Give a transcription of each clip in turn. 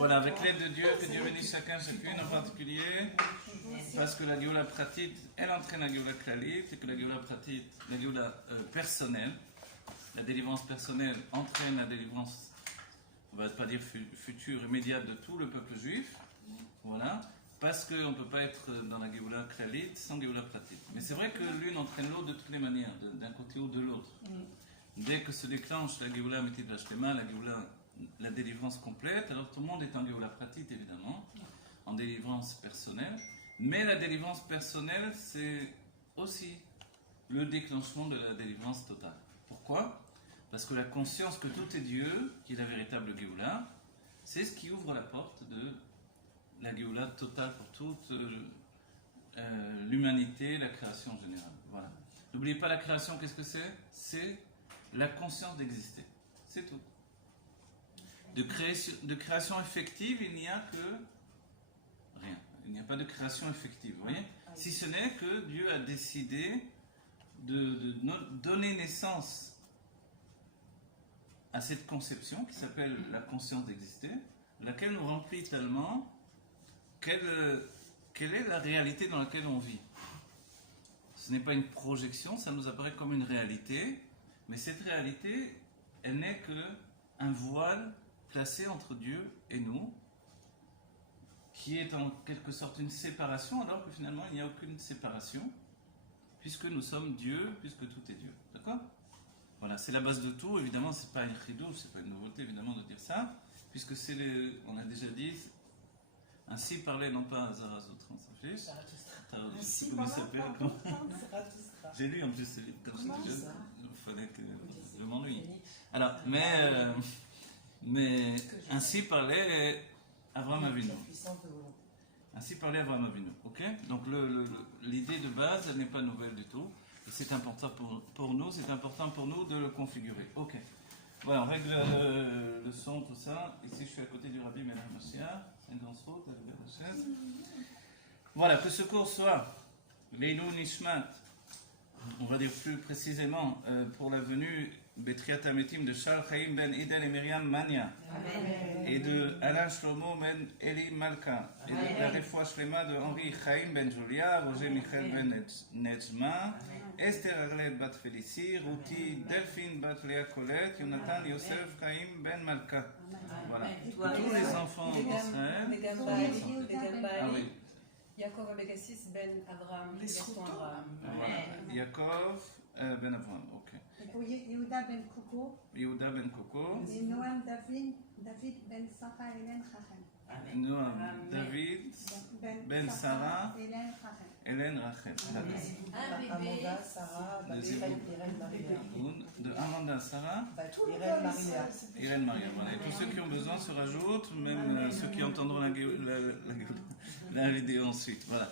Voilà, avec l'aide de Dieu, que Dieu bénisse chacune en particulier, parce que la Géoula pratique, elle entraîne la Géoula Klalit, et que la Géoula pratique, la Géoula personnelle, la délivrance personnelle entraîne la délivrance, on ne va pas dire future, immédiate de tout le peuple juif, voilà, parce qu'on ne peut pas être dans la Géoula Klalit sans Géoula pratique. Mais c'est vrai que l'une entraîne l'autre de toutes les manières, d'un côté ou de l'autre. Dès que se déclenche la Géoula Métit Vachlema, la Géoula, la délivrance complète, alors tout le monde est en Géoula pratique évidemment, en délivrance personnelle, mais la délivrance personnelle c'est aussi le déclenchement de la délivrance totale. Pourquoi ? Parce que la conscience que tout est Dieu, qui est la véritable Géoula, c'est ce qui ouvre la porte de la Géoula totale pour toute l'humanité, la création en général. Voilà. N'oubliez pas la création, qu'est-ce que c'est ? C'est la conscience d'exister. C'est tout. De création effective, il n'y a que rien. Il n'y a pas de création effective, vous voyez ? Si ce n'est que Dieu a décidé de donner naissance à cette conception qui s'appelle la conscience d'exister, laquelle nous remplit tellement quelle est la réalité dans laquelle on vit. Ce n'est pas une projection, ça nous apparaît comme une réalité, mais cette réalité, elle n'est qu'un voile placé entre Dieu et nous, qui est en quelque sorte une séparation, alors que finalement il n'y a aucune séparation, puisque nous sommes Dieu, puisque tout est Dieu. D'accord ? Voilà, c'est la base de tout. Évidemment, c'est pas une chidouche, c'est pas une nouveauté évidemment de dire ça, puisque on a déjà dit, ainsi parlait non pas Zarathustra, Ainsi comment il s'appelle ? Zarathustra. J'ai lu en plus ce livre quand j'étais jeune, il fallait que je m'ennuie. Alors, mais ainsi parlait Avraham Avinu. Ainsi parlait Avraham Avinu. Ok ? Donc l'idée de base, elle n'est pas nouvelle du tout. Et c'est important pour nous, c'est important pour nous de le configurer. Ok. Voilà, on règle le son, tout ça. Ici, je suis à côté du Rabbi Melach Mashiach. C'est une grande route, à la chaise. Voilà, que ce cours soit Leilou Nishmat, on va dire plus précisément pour la venue Betriat Ametim de Charles Chaim ben Idel et Myriam Mania, et de Alain Shlomo ben Eli Malka, et de la Refoua Shlema de Henri Chaim ben Julia, Roger Michel ben Nejma, Esther Arlette bat Félicie, Ruti Delphine bat Léa Colette, Jonathan Yosef Chaim ben Malka. Voilà, que tous les enfants d'Israël. Ah oui. Yaakov Abegassis ben Abraham, Gaston Abraham. Voilà. Yaakov ben Abraham, ok. Yehuda ben Koko. Yehuda ben Koko. Et Noam David ben Sarah Hélène Rachel. Noam David ben Sarah Hélène Rachel. Amanda, Sarah, De Amanda, Sarah, Irène Maria. Voilà. Et tous ceux qui ont besoin se rajoutent, même ceux qui entendront la vidéo ensuite. Voilà.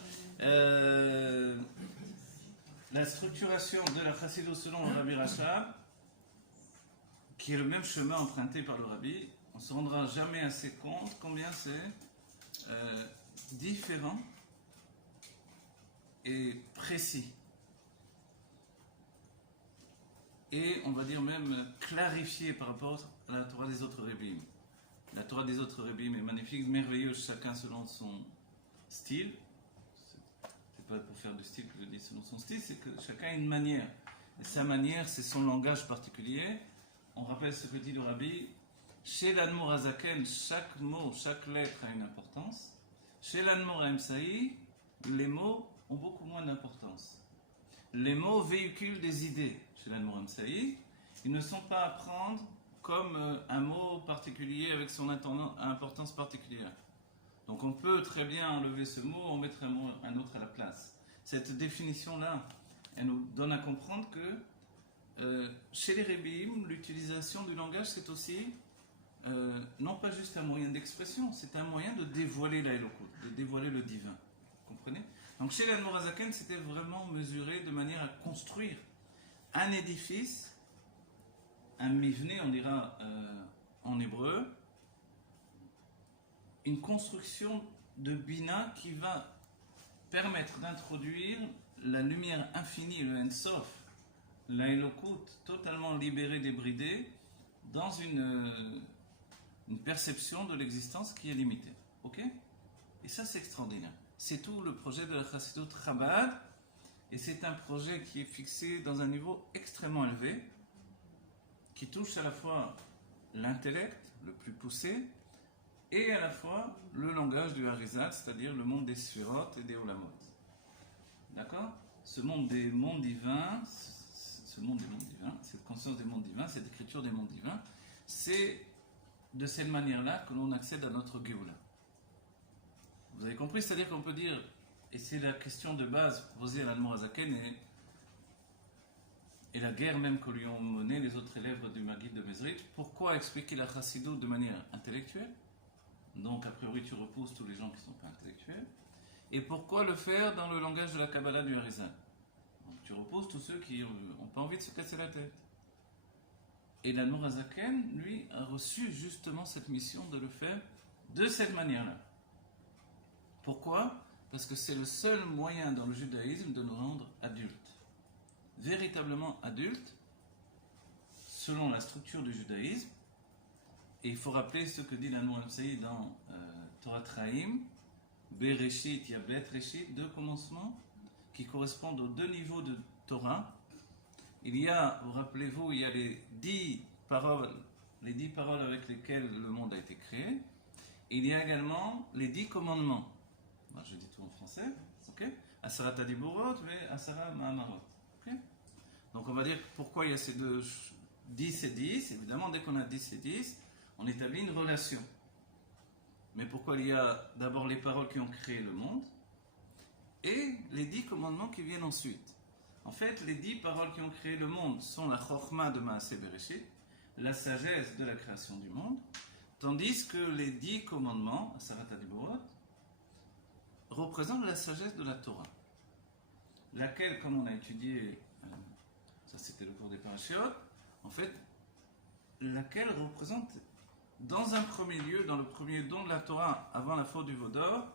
La structuration de la Chassidut selon le Rabbi Racha, qui est le même chemin emprunté par le Rabbi, on ne se rendra jamais assez compte combien c'est différent et précis. Et on va dire même clarifié par rapport à la Torah des autres Rebim. La Torah des autres Rebim est magnifique, merveilleuse, chacun selon son style. C'est pas pour faire du style que je dis selon son style, c'est que chacun a une manière. Et sa manière, c'est son langage particulier. On rappelle ce que dit le Rabbi. Chez l'Admor Azaken, chaque mot, chaque lettre a une importance. Chez l'Admor Emsaï, les mots ont beaucoup moins d'importance. Les mots véhiculent des idées. Chez l'Admor Emsaï, ils ne sont pas à prendre comme un mot particulier avec son importance particulière. Donc on peut très bien enlever ce mot, en mettre un autre à la place. Cette définition-là, elle nous donne à comprendre que chez les Rébim, l'utilisation du langage, c'est aussi non pas juste un moyen d'expression, c'est un moyen de dévoiler la Elokut, de dévoiler le divin. Vous comprenez ? Donc chez l'Admor Azaken, c'était vraiment mesuré de manière à construire un édifice, un mivné, on dira en hébreu, une construction de bina qui va permettre d'introduire la lumière infinie, le Ensof, la Elokut, totalement libérée, débridée, dans une une perception de l'existence qui est limitée. Ok? Et ça, c'est extraordinaire. C'est tout le projet de la Chassidut Chabad, et c'est un projet qui est fixé dans un niveau extrêmement élevé, qui touche à la fois l'intellect le plus poussé, et à la fois le langage du Harizal, c'est-à-dire le monde des Sphirot et des Olamot. D'accord? Ce monde des mondes divins, cette conscience des mondes divins, cette écriture des mondes divins, c'est de cette manière-là que l'on accède à notre Géoula. Vous avez compris? C'est-à-dire qu'on peut dire, et c'est la question de base posée à l'Admor Hazaken et la guerre même que lui ont menée les autres élèves du Maguid de Mezrich, pourquoi expliquer la Chassidut de manière intellectuelle? Donc, a priori, tu repousses tous les gens qui ne sont pas intellectuels. Et pourquoi le faire dans le langage de la Kabbalah du Harizal? Donc, tu repousses tous ceux qui n'ont pas envie de se casser la tête. Et l'Admor Hazaken, lui, a reçu justement cette mission de le faire de cette manière-là. Pourquoi? Parce que c'est le seul moyen dans le judaïsme de nous rendre adultes. Véritablement adultes, selon la structure du judaïsme. Et il faut rappeler ce que dit l'Admor Hazaken dans Torah Traim, Bereshit, Yabet, Reshit, deux commencements qui correspondent aux deux niveaux de Torah. Il y a, vous rappelez-vous, il y a les 10 paroles avec lesquelles le monde a été créé. Il y a également les 10 commandements. Moi, je dis tout en français, ok? Asara Tadiburot et Asara Mahamarot. Okay? Donc on va dire pourquoi il y a ces deux 10 et 10. Évidemment, dès qu'on a 10 et 10, on établit une relation. Mais pourquoi il y a d'abord les paroles qui ont créé le monde et les 10 commandements qui viennent ensuite. En fait, les 10 paroles qui ont créé le monde sont la Chokhmah de Maaseh Bereshit, la sagesse de la création du monde, tandis que les 10 commandements, Asarat Hadiborot, représentent la sagesse de la Torah, laquelle, comme on a étudié, ça c'était le cours des Parashiot, en fait, laquelle représente, dans un premier lieu, dans le premier don de la Torah, avant la faute du Vaudor,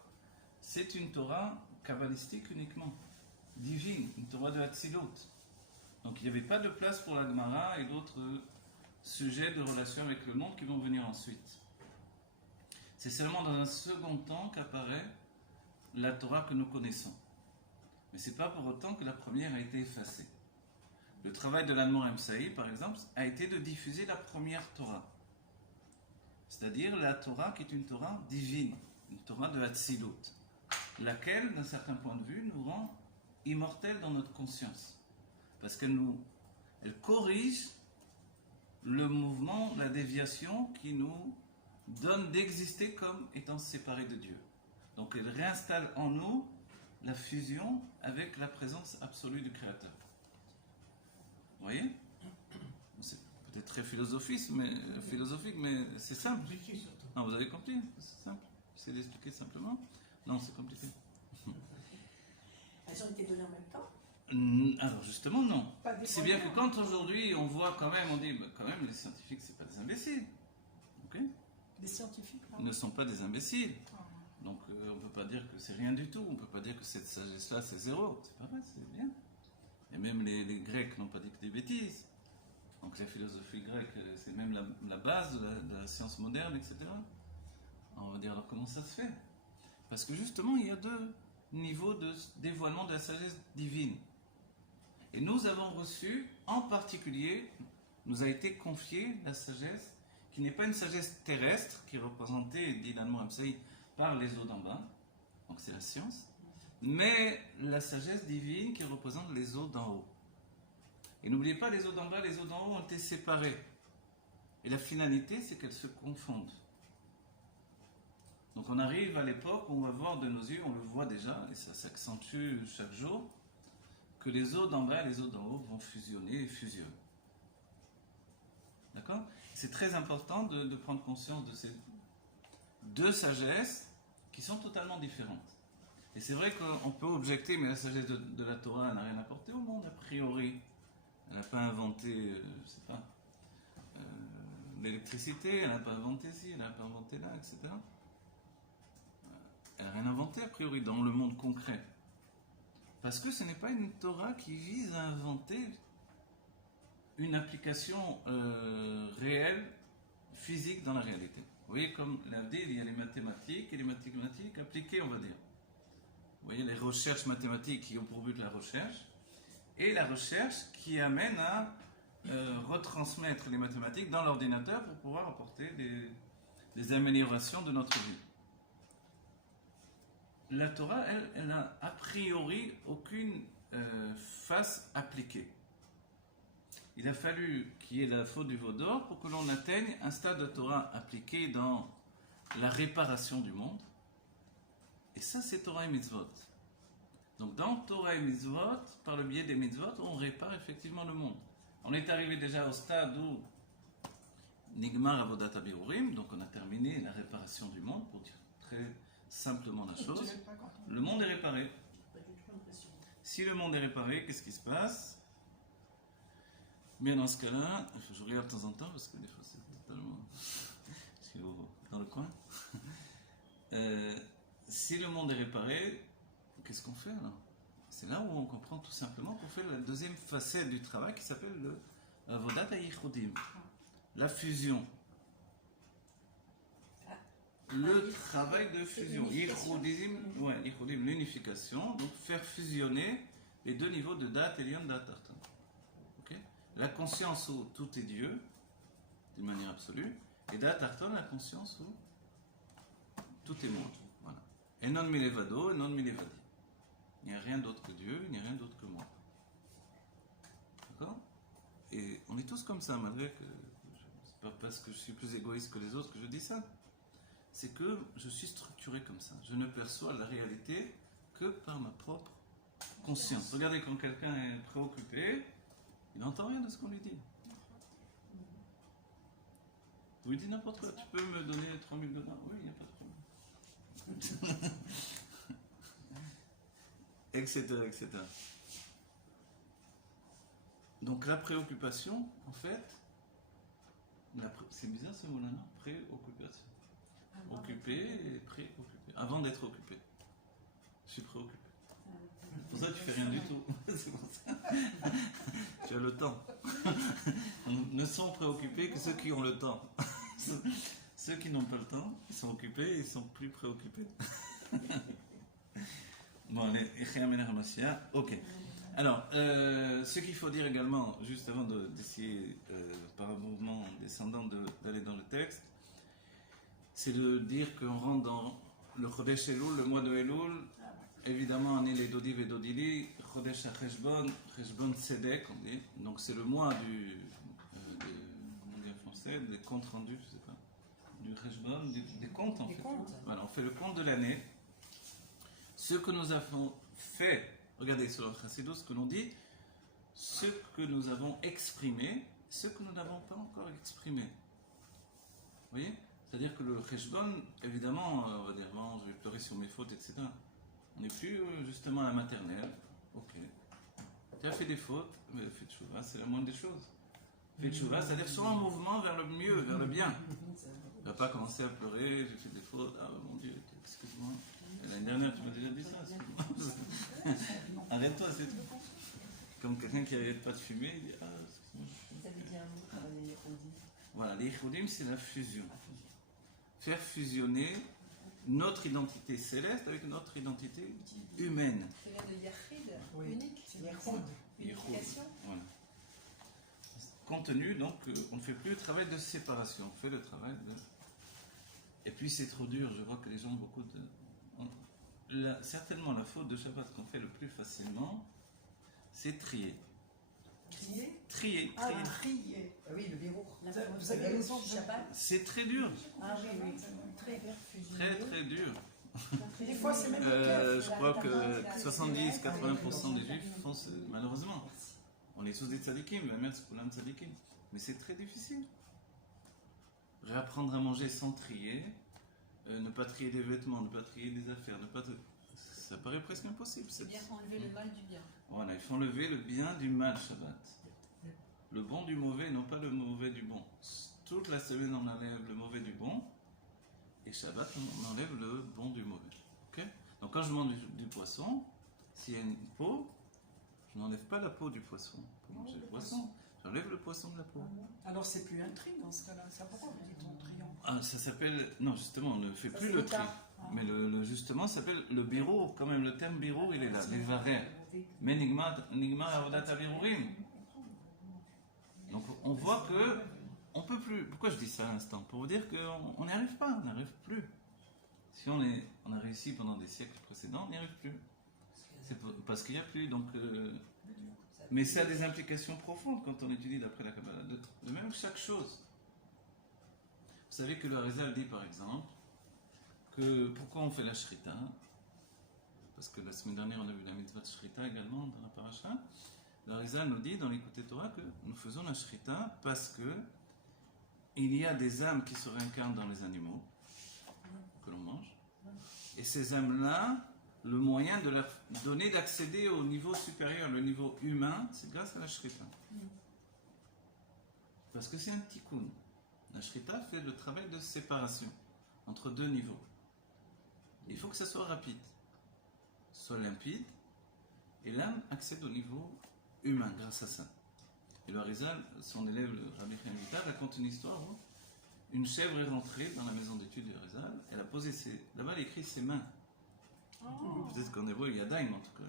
c'est une Torah kabbalistique uniquement, divine, une Torah de Hatzilut. Donc il n'y avait pas de place pour la Gemara et d'autres sujets de relation avec le monde qui vont venir ensuite. C'est seulement dans un second temps qu'apparaît la Torah que nous connaissons. Mais ce n'est pas pour autant que la première a été effacée. Le travail de l'Admor Hazaken, par exemple, a été de diffuser la première Torah. C'est-à-dire la Torah qui est une Torah divine, une Torah de Hatzilut, laquelle, d'un certain point de vue, nous rend immortels dans notre conscience. Parce qu'elle corrige le mouvement, la déviation qui nous donne d'exister comme étant séparés de Dieu. Donc elle réinstalle en nous la fusion avec la présence absolue du Créateur. Vous voyez? C'est peut-être très philosophique, mais c'est simple. Non, vous avez compris? C'est simple. J'essaie d'expliquer simplement. Non, c'est compliqué. Elles ont été données en même temps? Alors justement, non. C'est bien que quand aujourd'hui on voit quand même, on dit quand même les scientifiques, c'est pas des imbéciles. Ok? Des scientifiques ne sont pas des imbéciles. Donc on ne peut pas dire que c'est rien du tout. On ne peut pas dire que cette sagesse-là c'est zéro. C'est pas vrai, c'est bien. Et même les Grecs n'ont pas dit que des bêtises. Donc la philosophie grecque, c'est même la base de la science moderne, etc. On va dire alors comment ça se fait? Parce que justement il y a deux niveaux de dévoilement de la sagesse divine. Et nous avons reçu, en particulier, nous a été confiée la sagesse qui n'est pas une sagesse terrestre, qui est représentée, dit l'Admor Hazaken, par les eaux d'en bas, donc c'est la science, mais la sagesse divine qui représente les eaux d'en haut. Et n'oubliez pas, les eaux d'en bas, les eaux d'en haut ont été séparées. Et la finalité, c'est qu'elles se confondent. Donc on arrive à l'époque où on va voir de nos yeux, on le voit déjà, et ça s'accentue chaque jour, que les eaux d'en bas et les eaux d'en haut vont fusionner et fusionnent. D'accord? C'est très important de prendre conscience de ces deux sagesses qui sont totalement différentes. Et c'est vrai qu'on peut objecter, mais la sagesse de la Torah elle n'a rien apporté au monde, a priori. Elle n'a pas inventé, je sais pas, l'électricité, elle n'a pas inventé ci, elle n'a pas inventé là, etc. Elle n'a rien inventé, a priori, dans le monde concret. Parce que ce n'est pas une Torah qui vise à inventer une application réelle, physique dans la réalité. Vous voyez, comme l'Avdil, il y a les mathématiques et les mathématiques appliquées, on va dire. Vous voyez, les recherches mathématiques qui ont pour but la recherche, et la recherche qui amène à retransmettre les mathématiques dans l'ordinateur pour pouvoir apporter des améliorations de notre vie. La Torah, elle n'a a priori aucune face appliquée. Il a fallu qu'il y ait la faute du veau d'or pour que l'on atteigne un stade de Torah appliqué dans la réparation du monde. Et ça, c'est Torah et Mitzvot. Donc dans Torah et Mitzvot, par le biais des Mitzvot, on répare effectivement le monde. On est arrivé déjà au stade où Nigmar Avodat Habirurim, donc on a terminé la réparation du monde, pour dire très simplement la chose. Le monde est réparé. Si le monde est réparé, qu'est-ce qui se passe? Bien dans ce cas-là, je regarde de temps en temps parce que des fois c'est totalement... je suis dans le coin. Si le monde est réparé, qu'est-ce qu'on fait alors? C'est là où on comprend tout simplement qu'on fait la deuxième facette du travail qui s'appelle le Avodat HaYichudim, la fusion. Le travail de fusion. Yichudim, l'unification, donc faire fusionner les deux niveaux de date et lion date tartan. Okay? La conscience où tout est Dieu, d'une manière absolue, et date tartan, la conscience où tout est moi. Voilà. Et non milevado, et non milevadi. Il n'y a rien d'autre que Dieu, il n'y a rien d'autre que moi. D'accord? Et on est tous comme ça, malgré que c'est pas parce que je suis plus égoïste que les autres que je dis ça. C'est que je suis structuré comme ça. Je ne perçois la réalité que par ma propre conscience. Regardez, quand quelqu'un est préoccupé, il n'entend rien de ce qu'on lui dit. Vous lui dites n'importe quoi. Tu peux me donner 3000 $? Oui, il n'y a pas de problème. Etc., etc. Donc la préoccupation, en fait, c'est bizarre ce mot-là, non? Préoccupation. Occupé et préoccupé. Avant d'être occupé. Je suis préoccupé. C'est pour ça que tu fais rien du tout. C'est pour ça. Tu as le temps. Ne sont préoccupés que ceux qui ont le temps. Ceux qui n'ont pas le temps, ils sont occupés, ils sont plus préoccupés. Bon, allez, ok. Alors, ce qu'il faut dire également, juste avant d'essayer, par un mouvement descendant, d'aller dans le texte, c'est de dire qu'on rentre dans le Chodesh Elul, le mois de Elul. Évidemment, on est les Dodiv et Dodili, Chodesh HaCheshbon, Cheshbon Tzedek, on dit. Donc c'est le mois comment dire en français, des comptes rendus, je sais pas, du Cheshbon, des comptes en fait. Voilà, on fait le compte de l'année. Ce que nous avons fait, regardez sur le Chassidut, ce que l'on dit, ce que nous avons exprimé, ce que nous n'avons pas encore exprimé. Vous voyez? C'est-à-dire que le Cheshbon, évidemment, on va dire, bon, je vais pleurer sur mes fautes, etc. On n'est plus justement à la maternelle. Ok. Tu as fait des fautes, mais fais tchouva, c'est la moindre des choses. Fais tchouva, c'est-à-dire sois en mouvement vers le mieux, vers le bien. Tu ne vas pas commencer à pleurer, j'ai fait des fautes, ah mon Dieu, excuse-moi. L'année dernière, tu m'as déjà dit ça, excuse-moi. Arrête-toi, c'est tout. Comme quelqu'un qui n'arrête pas de fumer, il dit, ah, excuse-moi. Vous avez dit un mot pour les Yichudim. Voilà, les Yichudim, c'est la fusion. Faire fusionner notre identité céleste avec notre identité humaine. Ça vient de Yachid, Oui. unique. Yichud. Unification. Voilà. Compte tenu, donc, on ne fait plus le travail de séparation, on fait le travail de... Et puis c'est trop dur, je vois que les gens ont beaucoup de... certainement la faute de Shabbat qu'on fait le plus facilement, c'est trier. Trier. Trier. Ah, trier. Ah oui, le verrou. Vous avez raison, Shabbat. C'est très dur. Ah oui, oui. Très Très très dur. Des fois, c'est même Je crois que 70-80% des juifs font malheureusement. On est tous des tzadikim, même si c'est tzadikim. Mais c'est très difficile. Réapprendre à manger sans trier, ne pas trier des vêtements, ne pas trier des affaires, ça paraît presque impossible. C'est bien enlever le mal du bien. Voilà, il faut enlever le bien du mal, Shabbat. Le bon du mauvais, non pas le mauvais du bon. Toute la semaine, on enlève le mauvais du bon. Et Shabbat, on enlève le bon du mauvais. Okay? Donc quand je mange du poisson, s'il y a une peau, je n'enlève pas la peau du poisson pour manger le poisson. J'enlève le poisson de la peau. Alors c'est plus un tri dans ce cas-là. Ça pourquoi vous dites on triangle? Ah, ça s'appelle... Non, justement, on ne fait Ça, plus c'est le le tri. tas. Mais justement, ça s'appelle le biro. Quand même, le terme biro, il est là. Les varets. Mais nigma avodat habirurim. Donc on voit que on peut plus. Pourquoi je dis ça à l'instant? Pour vous dire qu'on n'y arrive pas, on n'arrive plus. Si on a réussi pendant des siècles précédents, on n'y arrive plus. C'est parce qu'il n'y a plus. Donc, mais ça a des implications profondes quand on étudie d'après la Kabbalah. De même que chaque chose. Vous savez que le Harizal dit par exemple que pourquoi on fait la shrita? Parce que la semaine dernière on a vu la mitzvah de shrita également dans la paracha. Le Harizal nous dit dans l'Écoute Torah que nous faisons la shrita parce que il y a des âmes qui se réincarnent dans les animaux que l'on mange. Et ces âmes-là, le moyen de leur donner d'accéder au niveau supérieur, le niveau humain, c'est grâce à la shrita. Parce que c'est un tikkun. La shrita fait le travail de séparation entre deux niveaux. Il faut que ça soit rapide, soit limpide, et l'âme accède au niveau humain grâce à ça. Et le Harizal, son élève, le Rabbi Chaim Vital, raconte une histoire où une chèvre est rentrée dans la maison d'études du Harizal, elle a posé là-bas elle écrit ses mains. Oh. Peut-être qu'en hébreu il y a daim en tout cas.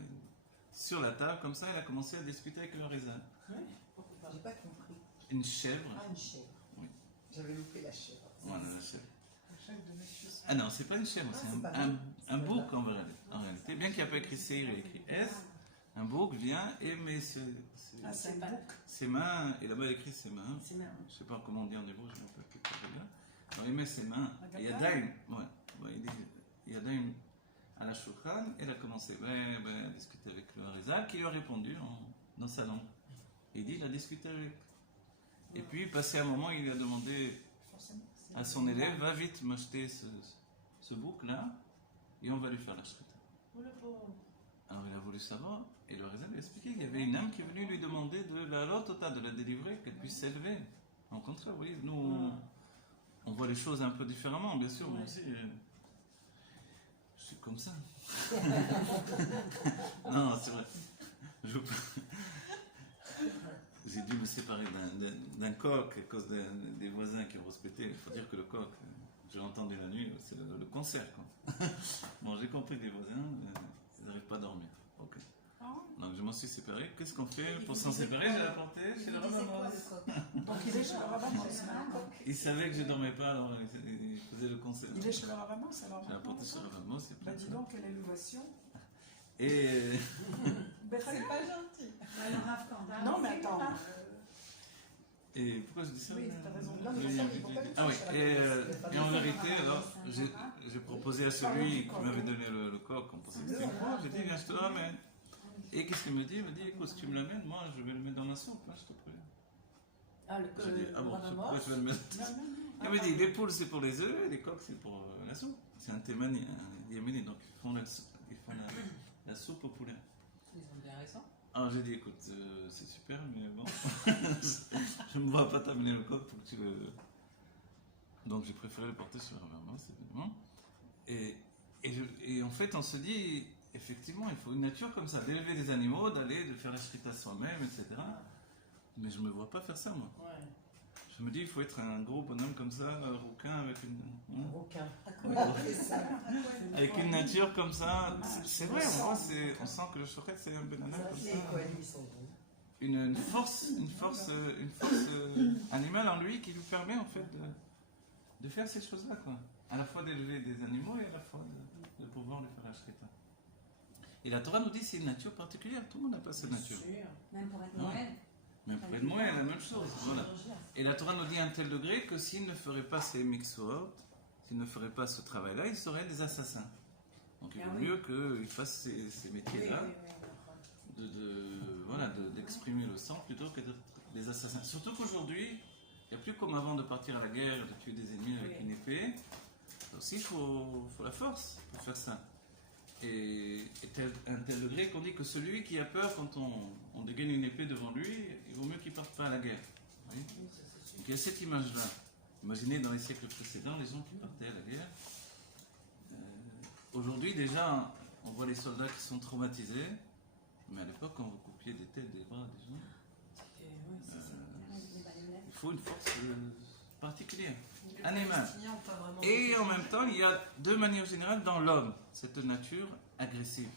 Sur la table, comme ça, elle a commencé à discuter avec le Harizal. J'ai pas compris. Une chèvre. Ah, une chèvre. Oui. J'avais loupé la chèvre. Voilà, la chèvre. Le chef de monsieur. Ah non, c'est pas une chèvre, c'est c'est pas un bouc en réalité. Bien qu'il n'y a pas écrit Seir, il a écrit S. Un bouc vient et met Ah, c'est un bouc. ses mains, et là-bas il écrit ses mains. C'est marrant. Je sais pas comment on dit en hébreu, je ne sais pas plus très bien. Alors il met ses mains, et il y a Agadai. daim, ouais, il dit, il y a daim à la shulchan, et elle a commencé à discuter avec le Harizal, qui lui a répondu dans sa langue. Et il dit, il a discuté avec. Et puis, passé un moment, il lui a demandé Forcément. à son élève, va vite m'acheter ce bouc-là, et on va lui faire la shrita. Alors il a voulu savoir, et le Harizal lui a expliqué qu'il y avait une âme qui est venue lui demander de la lotota, de la délivrer, qu'elle puisse s'élever. Au contraire, oui, nous, on voit les choses un peu différemment, bien sûr, moi aussi. Je suis comme ça. Non, c'est vrai. J'ai dû me séparer d'un coq à cause des voisins qui ont respecté. Il faut dire que le coq, j'ai entendu la nuit, c'est le concert. Quoi. Bon, j'ai compris des voisins, ils n'arrivent pas à dormir. Ok. Donc je m'en suis séparé. Qu'est-ce qu'on fait pour s'en séparer? J'ai apporté chez le rabbin. Donc il est chez le rabbin, c'est marrant. Il savait que je ne dormais pas, alors il faisait le concert. Il est chez le rabbin, alors. J'ai apporté chez le rabbin, c'est Bah pas dis donc, quelle élévation. Et C'est pas gentil. Alors, Rav Kanda, Non, mais c'est attends. pas- Et pourquoi je dis ça? Oui, t'as raison. Non, Oui, mais ça, oui, il faut oui. pas le Ah oui, faire. et en vérité, alors, j'ai proposé à celui qui m'avait donné le coq, on pensait que c'était moi, j'ai dit, viens, je te le ramène. Et qu'est-ce qu'il me dit? Il me dit, écoute, si tu me l'amènes, moi, je vais le mettre dans ma soupe, hein, je te prie. Ah, J'ai dit, ah bon, rabbin pourquoi mort. je vais le mettre? Non, non, non. Il me dit, les poules, c'est pour les œufs, et les coqs, c'est pour la soupe. C'est un thémani, un yéméni, donc ils font la soupe au poulet. Ils ont bien raison. Alors j'ai dit, écoute, c'est super, mais bon, je ne me vois pas t'amener le coq pour que tu le... Donc j'ai préféré le porter sur un verre, évidemment. Et en fait, on se dit, effectivement, il faut une nature comme ça, d'élever des animaux, de faire la shrita soi-même, etc. Mais je ne me vois pas faire ça, moi. Ouais. Je me dis, il faut être un gros bonhomme comme ça, rouquin, avec une... Aucun. Avec une nature comme ça. C'est vrai, on sent que le chokret, c'est un banana comme ça. C'est quoi, lui, son goût? Une force animale en lui qui lui permet en fait de faire ces choses-là, quoi. À la fois d'élever des animaux et à la fois de pouvoir lui faire la shrita. Et la Torah nous dit que c'est une nature particulière, tout le monde n'a pas cette nature. Sûr. Même pour être Non. Noël. Même près de moi, la même chose. Voilà. Et la Torah nous dit à un tel degré que s'il ne ferait pas ces mixot, s'il ne ferait pas ce travail-là, ils seraient des assassins. Donc il vaut mieux qu'ils fassent ces métiers-là. D'exprimer le sang plutôt que d'être des assassins. Surtout qu'aujourd'hui, il n'y a plus comme avant de partir à la guerre et de tuer des ennemis avec une épée. Aussi, il faut la force pour faire ça. Et un tel degré qu'on dit que celui qui a peur quand on dégaine une épée devant lui, il vaut mieux qu'il ne parte pas à la guerre. Vous voyez. Donc il y a cette image-là. Imaginez dans les siècles précédents, les gens qui partaient à la guerre. Aujourd'hui, déjà, on voit les soldats qui sont traumatisés. Mais à l'époque, quand vous coupiez des têtes, des bras des gens, faut une force particulière, Les animale. Palestiniens ont pas vraiment Et en réfléchi. même temps, il y a de manière générale dans l'homme cette nature agressive.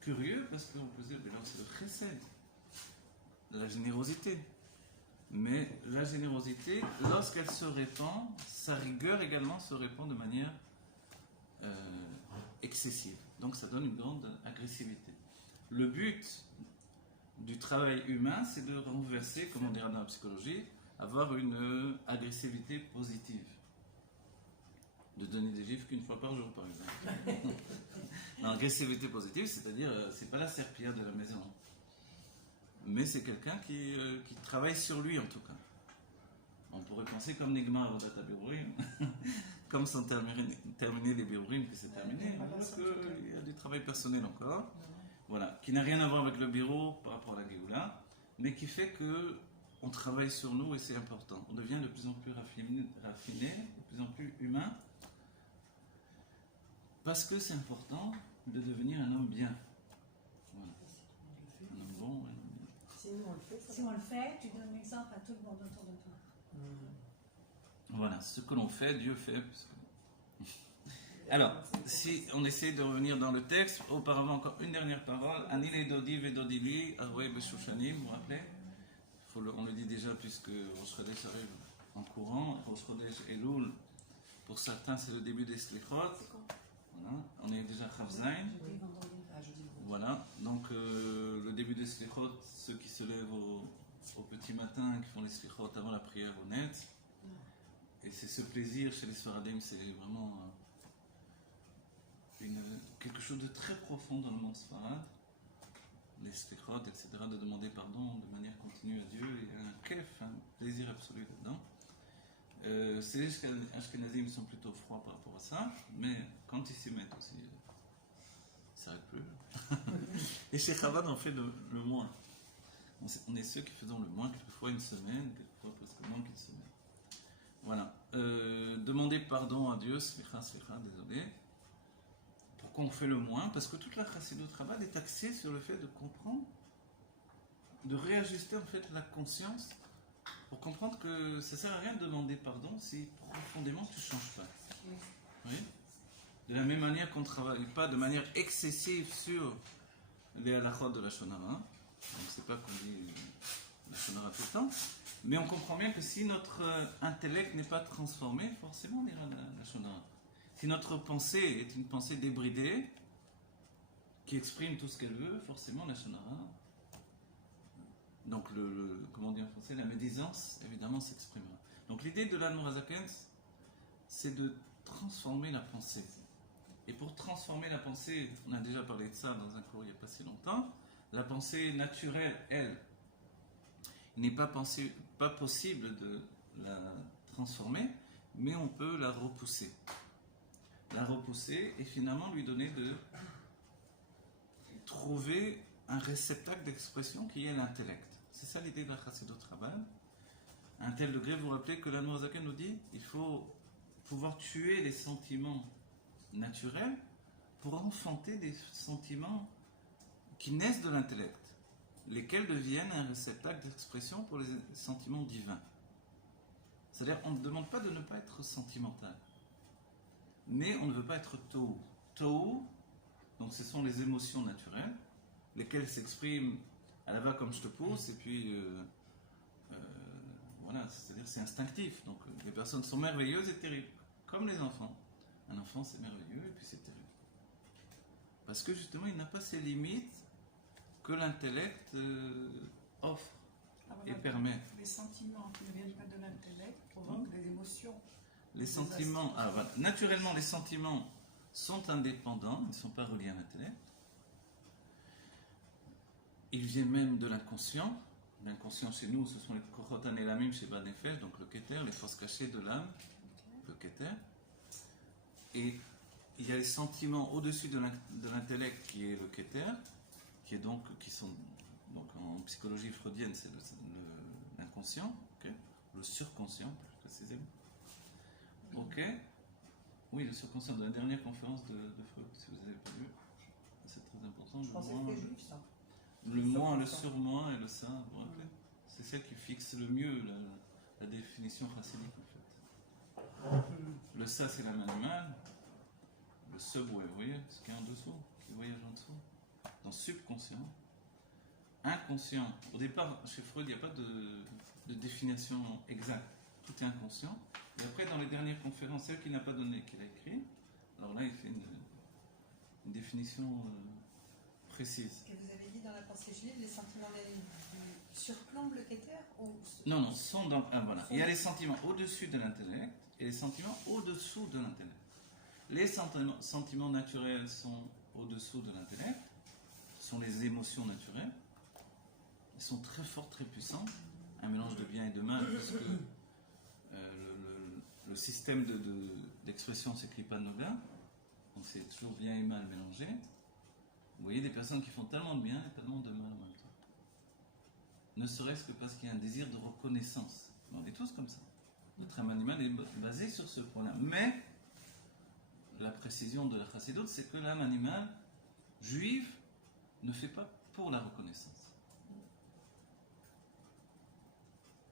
Curieux parce qu'on peut se dire, alors c'est le chesed, la générosité. Mais la générosité, lorsqu'elle se répand, sa rigueur également se répand de manière excessive. Donc ça donne une grande agressivité. Le but du travail humain, c'est de renverser, comme on dira dans la psychologie, avoir une agressivité positive. De donner des gifles qu'une fois par jour, par exemple. L'agressivité positive, c'est-à-dire, c'est pas la serpillière de la maison. Mais c'est quelqu'un qui travaille sur lui, en tout cas. On pourrait penser comme Nigma Avodat Birurim, comme sont terminés les Birurim, que c'est terminé. On voit qu'il y a du travail personnel encore. Voilà, qui n'a rien à voir avec le bureau par rapport à la Géoula, mais qui fait que on travaille sur nous et c'est important. On devient de plus en plus raffiné, de plus en plus humain, parce que c'est important de devenir un homme bien. Voilà. Un homme bon, un homme bien. Si nous on le fait, ça Si on le fait, tu donnes l'exemple à tout le monde autour de toi. Voilà, ce que l'on fait, Dieu fait. Alors, si on essaie de revenir dans le texte, auparavant encore une dernière parole. Anil et Dodi Vedodili, Arwe Beshushanim, vous vous rappelez? On le dit déjà puisque Rosh Chodesh arrive en courant. Rosh Chodesh Elul, pour certains c'est le début des Slichot. Voilà, on est déjà Chavzain. Jeudi, vendredi. Ah, je dis bon. Voilà, donc le début des Slichot, ceux qui se lèvent au petit matin, qui font les Slichot avant la prière honnête. Et c'est ce plaisir chez les Sfaradim, c'est vraiment quelque chose de très profond dans le monde Sfarad. Les Slichot, etc., de demander pardon de manière continue à Dieu. Il y a un kef, un plaisir absolu dedans. Les Ashkenazim sont plutôt froids par rapport à ça, mais quand ils s'y mettent aussi, ça s'arrête plus. Et chez Chabad, on fait le moins. On est ceux qui faisons le moins, quelquefois une semaine, quelquefois presque moins qu'une semaine. Voilà. Demander pardon à Dieu, slicha, désolé. Pourquoi on fait le moins? Parce que toute la Chassidut Chabad est axée sur le fait de comprendre, de réajuster en fait la conscience pour comprendre que ça sert à rien de demander pardon si profondément tu ne changes pas. Oui. De la même manière qu'on ne travaille pas de manière excessive sur les halachot de la Shonara. On ne sait pas qu'on dit la Shonara tout le temps. Mais on comprend bien que si notre intellect n'est pas transformé, forcément on dira la Shonara. Si notre pensée est une pensée débridée, qui exprime tout ce qu'elle veut, forcément la Shonara. Donc, comment on dit en français, la médisance, évidemment, s'exprimera. Donc, l'idée de l'Admor HaZaken, c'est de transformer la pensée. Et pour transformer la pensée, on a déjà parlé de ça dans un cours il n'y a pas si longtemps, la pensée naturelle, elle, il n'est pas possible de la transformer, mais on peut la repousser. La repousser et finalement lui donner de trouver un réceptacle d'expression qui est l'intellect. C'est ça l'idée de la Chassidut Chabad. À un tel degré, vous vous rappelez que l'Admor HaZaken nous dit il faut pouvoir tuer les sentiments naturels pour enfanter des sentiments qui naissent de l'intellect, lesquels deviennent un réceptacle d'expression pour les sentiments divins. C'est-à-dire, on ne demande pas de ne pas être sentimental, mais on ne veut pas être tohu. Tohu, donc ce sont les émotions naturelles, lesquelles s'expriment à la va comme je te pousse, et puis voilà, c'est-à-dire c'est instinctif. Donc les personnes sont merveilleuses et terribles, comme les enfants. Un enfant c'est merveilleux et puis c'est terrible. Parce que justement il n'a pas ces limites que l'intellect offre et permet. Les sentiments qui ne viennent pas de l'intellect provoquent des émotions. Les sentiments, voilà. Naturellement les sentiments sont indépendants, ils ne sont pas reliés à l'intellect. Ils viennent même de l'inconscient. L'inconscient chez nous, ce sont les kochot hanelamim chez Bas Nefesh, donc le keter, les forces cachées de l'âme, le keter. Et il y a les sentiments au-dessus de l'intellect qui est le keter, qui sont donc en psychologie freudienne, c'est l'inconscient, okay, le surconscient plus précisément. Ok. Oui, le surconscient de la dernière conférence de Freud, si vous avez pas vu, c'est très important. Je pensais que c'était juif ça. Le moi, le surmoi et le ça, vous vous rappelez? c'est celle qui fixe le mieux la définition chassidique en fait. Le ça c'est l'âme animale, le subway, vous voyez, ce qui est en dessous, qui voyage en dessous, dans le subconscient, inconscient. Au départ, chez Freud, il n'y a pas de définition exacte, tout est inconscient. Et après, dans les dernières conférences, celle qu'il n'a pas donnée, qu'il a écrit, alors là, il fait une définition précise. Et vous avez dit dans la pensée juive, les sentiments surplombent le Keter ou... Non, sont dans. Ah, voilà. Il y a les sentiments au-dessus de l'intellect et les sentiments au-dessous de l'intellect. Les sentiments naturels sont au-dessous de l'intellect, sont les émotions naturelles. Ils sont très forts, très puissants. Un mélange de bien et de mal, puisque le système d'expression s'écrit pas de noga, donc c'est toujours bien et mal mélangé. Vous voyez des personnes qui font tellement de bien et tellement de mal en même temps. Ne serait-ce que parce qu'il y a un désir de reconnaissance. On est tous comme ça. Notre âme animale est basée sur ce point-là. Mais la précision de la chassidoute, c'est que l'âme animale juive ne fait pas pour la reconnaissance.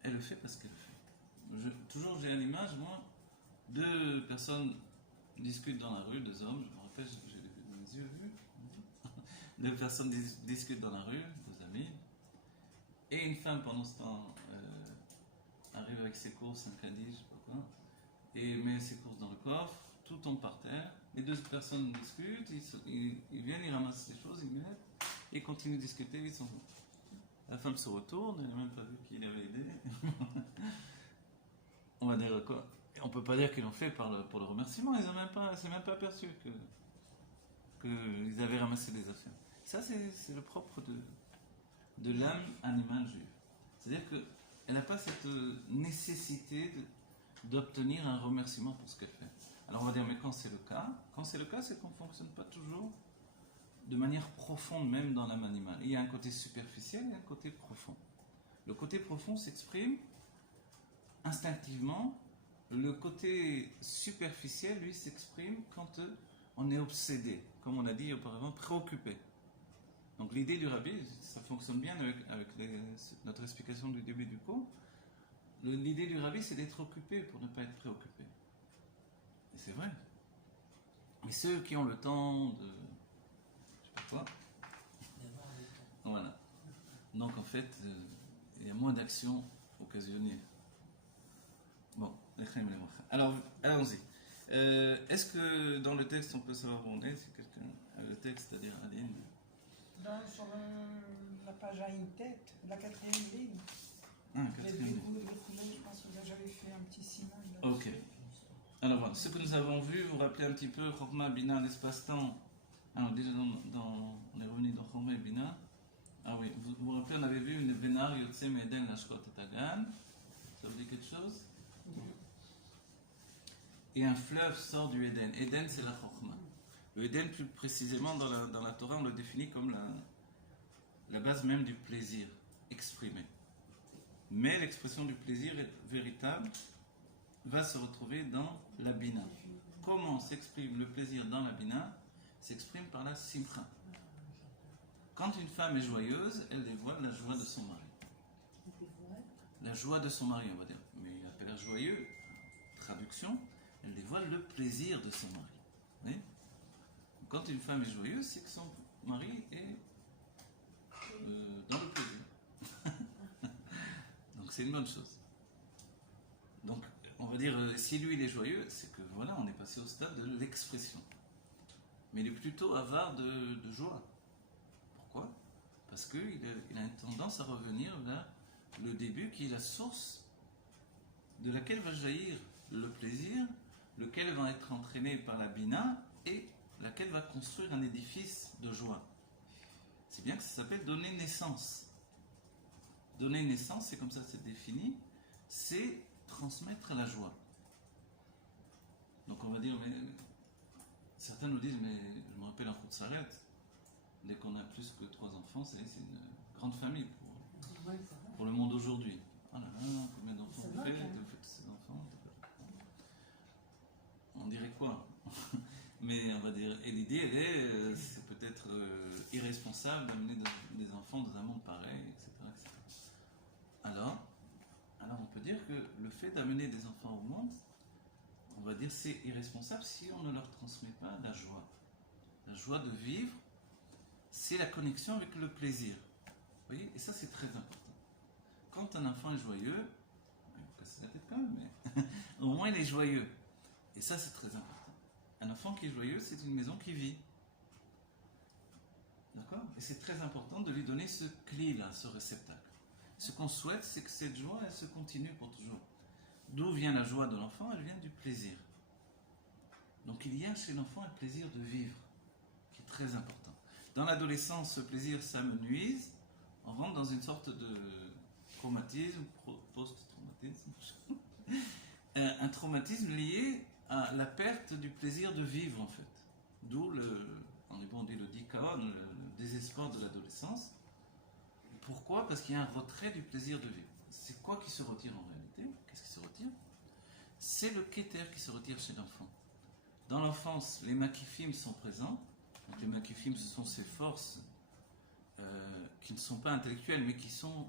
Elle le fait parce qu'elle le fait. Toujours j'ai à l'image, moi, deux personnes discutent dans la rue, deux hommes, je me rappelle, j'ai les yeux vus. Deux personnes discutent dans la rue, deux amis, et une femme pendant ce temps arrive avec ses courses, un caddie, je sais pas quoi, et met ses courses dans le coffre, tout tombe par terre, les deux personnes discutent, ils viennent, ils ramassent les choses, ils mettent, et ils continuent de discuter, ils sont... La femme se retourne, elle n'a même pas vu qui l'avait aidé. On va dire quoi? On peut pas dire qu'ils l'ont fait pour le remerciement, ils ne s'est même pas aperçu qu'ils avaient ramassé des affaires. Ça, c'est le propre de l'âme animale juive. C'est-à-dire qu'elle n'a pas cette nécessité d'obtenir un remerciement pour ce qu'elle fait. Alors on va dire, mais quand c'est le cas, c'est qu'on ne fonctionne pas toujours de manière profonde, même dans l'âme animale. Il y a un côté superficiel et un côté profond. Le côté profond s'exprime instinctivement. Le côté superficiel, lui, s'exprime quand on est obsédé, comme on a dit auparavant, préoccupé. Donc l'idée du rabbi, ça fonctionne bien avec notre explication du début du cours. L'idée du rabbi, c'est d'être occupé pour ne pas être préoccupé. Et c'est vrai. Mais ceux qui ont le temps de... je sais pas quoi. Voilà. Donc en fait, il y a moins d'actions occasionnées. Bon, alors, allons-y. Est-ce que dans le texte, on peut savoir où on est, si quelqu'un a le texte, c'est-à-dire Aline? Sur la page à une tête, la quatrième ligne. Ah, quatrième ligne. Je pense que j'avais fait un petit signe. Ok. Alors voilà, ce que nous avons vu, vous rappelez un petit peu Chokma Bina, l'espace-temps. Alors déjà, on est revenu dans Chokma et Bina. Ah oui, vous vous rappelez, on avait vu une Benar Yotse Meden Lashkot et Tagan. Ça vous dit quelque chose? Et un fleuve sort du Éden. Éden, c'est la Chokma. Le Éden, plus précisément, dans la Torah, on le définit comme la base même du plaisir exprimé. Mais l'expression du plaisir véritable va se retrouver dans la Bina. Comment s'exprime le plaisir dans la Bina? S'exprime par la Simcha. Quand une femme est joyeuse, elle dévoile la joie de son mari. La joie de son mari, on va dire. Mais il appelle joyeux, traduction, elle dévoile le plaisir de son mari. Oui? Quand une femme est joyeuse, c'est que son mari est dans le plaisir. Donc c'est une bonne chose. Donc on va dire, si lui il est joyeux, c'est que voilà, on est passé au stade de l'expression. Mais il est plutôt avare de joie. Pourquoi? Parce qu'il a une tendance à revenir vers le début qui est la source de laquelle va jaillir le plaisir, lequel va être entraîné par la bina et laquelle va construire un édifice de joie. C'est bien que ça s'appelle donner naissance. Donner naissance, c'est comme ça c'est défini, c'est transmettre la joie. Donc on va dire, mais certains nous disent, mais je me rappelle en Khoutsaret, dès qu'on a plus que 3 enfants, c'est une grande famille pour le monde aujourd'hui. Oh là là, combien d'enfants vous faites? Vous faites ces enfants? On dirait quoi? Mais on va dire, et l'idée elle est, c'est peut-être irresponsable d'amener des enfants dans un monde pareil, etc., etc. alors on peut dire que le fait d'amener des enfants au monde, on va dire c'est irresponsable si on ne leur transmet pas la joie. La joie de vivre, c'est la connexion avec le plaisir. Vous voyez? Et ça, c'est très important. Quand un enfant est joyeux, il va casser la tête quand même, mais au moins il est joyeux. Et ça, c'est très important. Un enfant qui est joyeux, c'est une maison qui vit. D'accord? Et c'est très important de lui donner ce clé-là, ce réceptacle. Ce qu'on souhaite, c'est que cette joie, elle se continue pour toujours. D'où vient la joie de l'enfant? Elle vient du plaisir. Donc il y a chez l'enfant un plaisir de vivre, qui est très important. Dans l'adolescence, ce plaisir s'amenuise, on rentre dans une sorte de traumatisme, post-traumatisme, un traumatisme lié à la perte du plaisir de vivre en fait. D'où en hébreu on dit le dikaon, le désespoir de l'adolescence. Pourquoi? Parce qu'il y a un retrait du plaisir de vivre. C'est quoi qui se retire en réalité? Qu'est-ce qui se retire? C'est le keter qui se retire chez l'enfant. Dans l'enfance, les makifim sont présents. Donc les makifim, ce sont ces forces qui ne sont pas intellectuelles, mais qui sont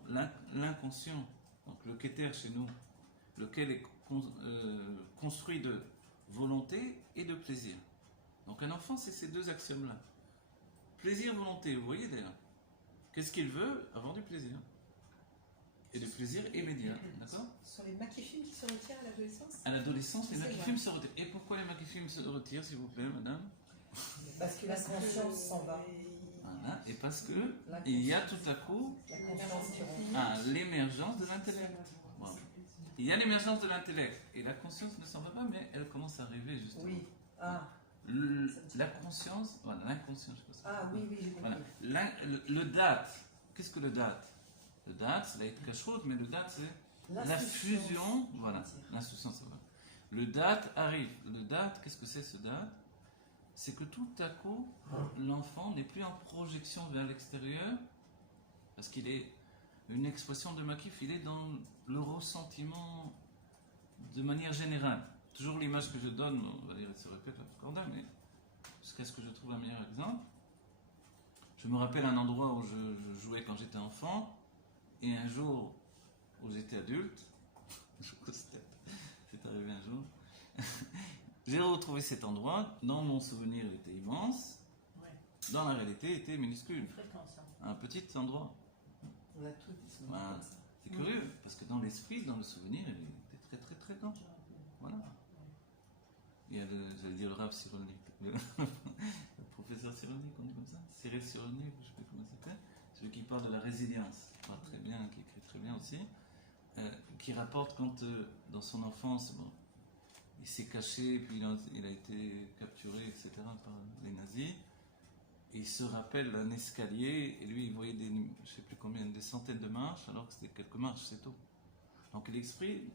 l'inconscient. Donc le keter chez nous, lequel est construit de volonté et de plaisir. Donc un enfant, c'est ces deux axiomes-là. Plaisir, volonté, vous voyez d'ailleurs. Qu'est-ce qu'il veut? Avoir du plaisir. Et du plaisir immédiat, d'accord? Ce sont les makifim qui se retirent à l'adolescence? À l'adolescence, les C'est makifim vrai. se retirent. Et pourquoi les makifim se retirent, s'il vous plaît, madame? Parce que la conscience s'en va. Voilà. Et parce que il y a tout à coup La conscience qui rentre. l'émergence de l'intellect. Voilà. Il y a l'émergence de l'intellect. Et la conscience ne s'en va pas, mais elle commence à rêver, justement. Oui. Ah. La conscience, voilà, l'inconscient, je sais pas ça. Ah oui, j'ai Voilà. compris. Le date, qu'est-ce que le date? Le date, c'est la kashrut, mais le date, c'est la fusion, voilà, l'insouciance, ça va. Le date arrive. Le date, qu'est-ce que c'est ce date? C'est que tout à coup, l'enfant n'est plus en projection vers l'extérieur, parce qu'il est une expression de makif, il est dans le ressentiment de manière générale. Toujours l'image que je donne, on va dire, elle se répète encore mais jusqu'à ce que je trouve un meilleur exemple. Je me rappelle un endroit où je jouais quand j'étais enfant, et un jour où j'étais adulte, c'est arrivé un jour, j'ai retrouvé cet endroit, dans mon souvenir il était immense, dans la réalité il était minuscule, un petit endroit. On a tous des souvenirs Voilà. comme ça. C'est curieux, parce que dans l'esprit, dans le souvenir, il était très très très grand. Voilà. Il y a j'allais dire le Rav Cyrulnik, le professeur Cyrulnik, on dit comme ça, Cyril Cyrulnik, je ne sais pas comment il s'appelle, celui qui parle de la résilience, qui parle très bien, qui écrit très bien aussi, qui rapporte quand dans son enfance, bon, il s'est caché, puis il a été capturé, etc. par les nazis. Et il se rappelle un escalier, et lui il voyait je ne sais plus combien, des centaines de marches, alors que c'était quelques marches, c'est tout. Donc il exprime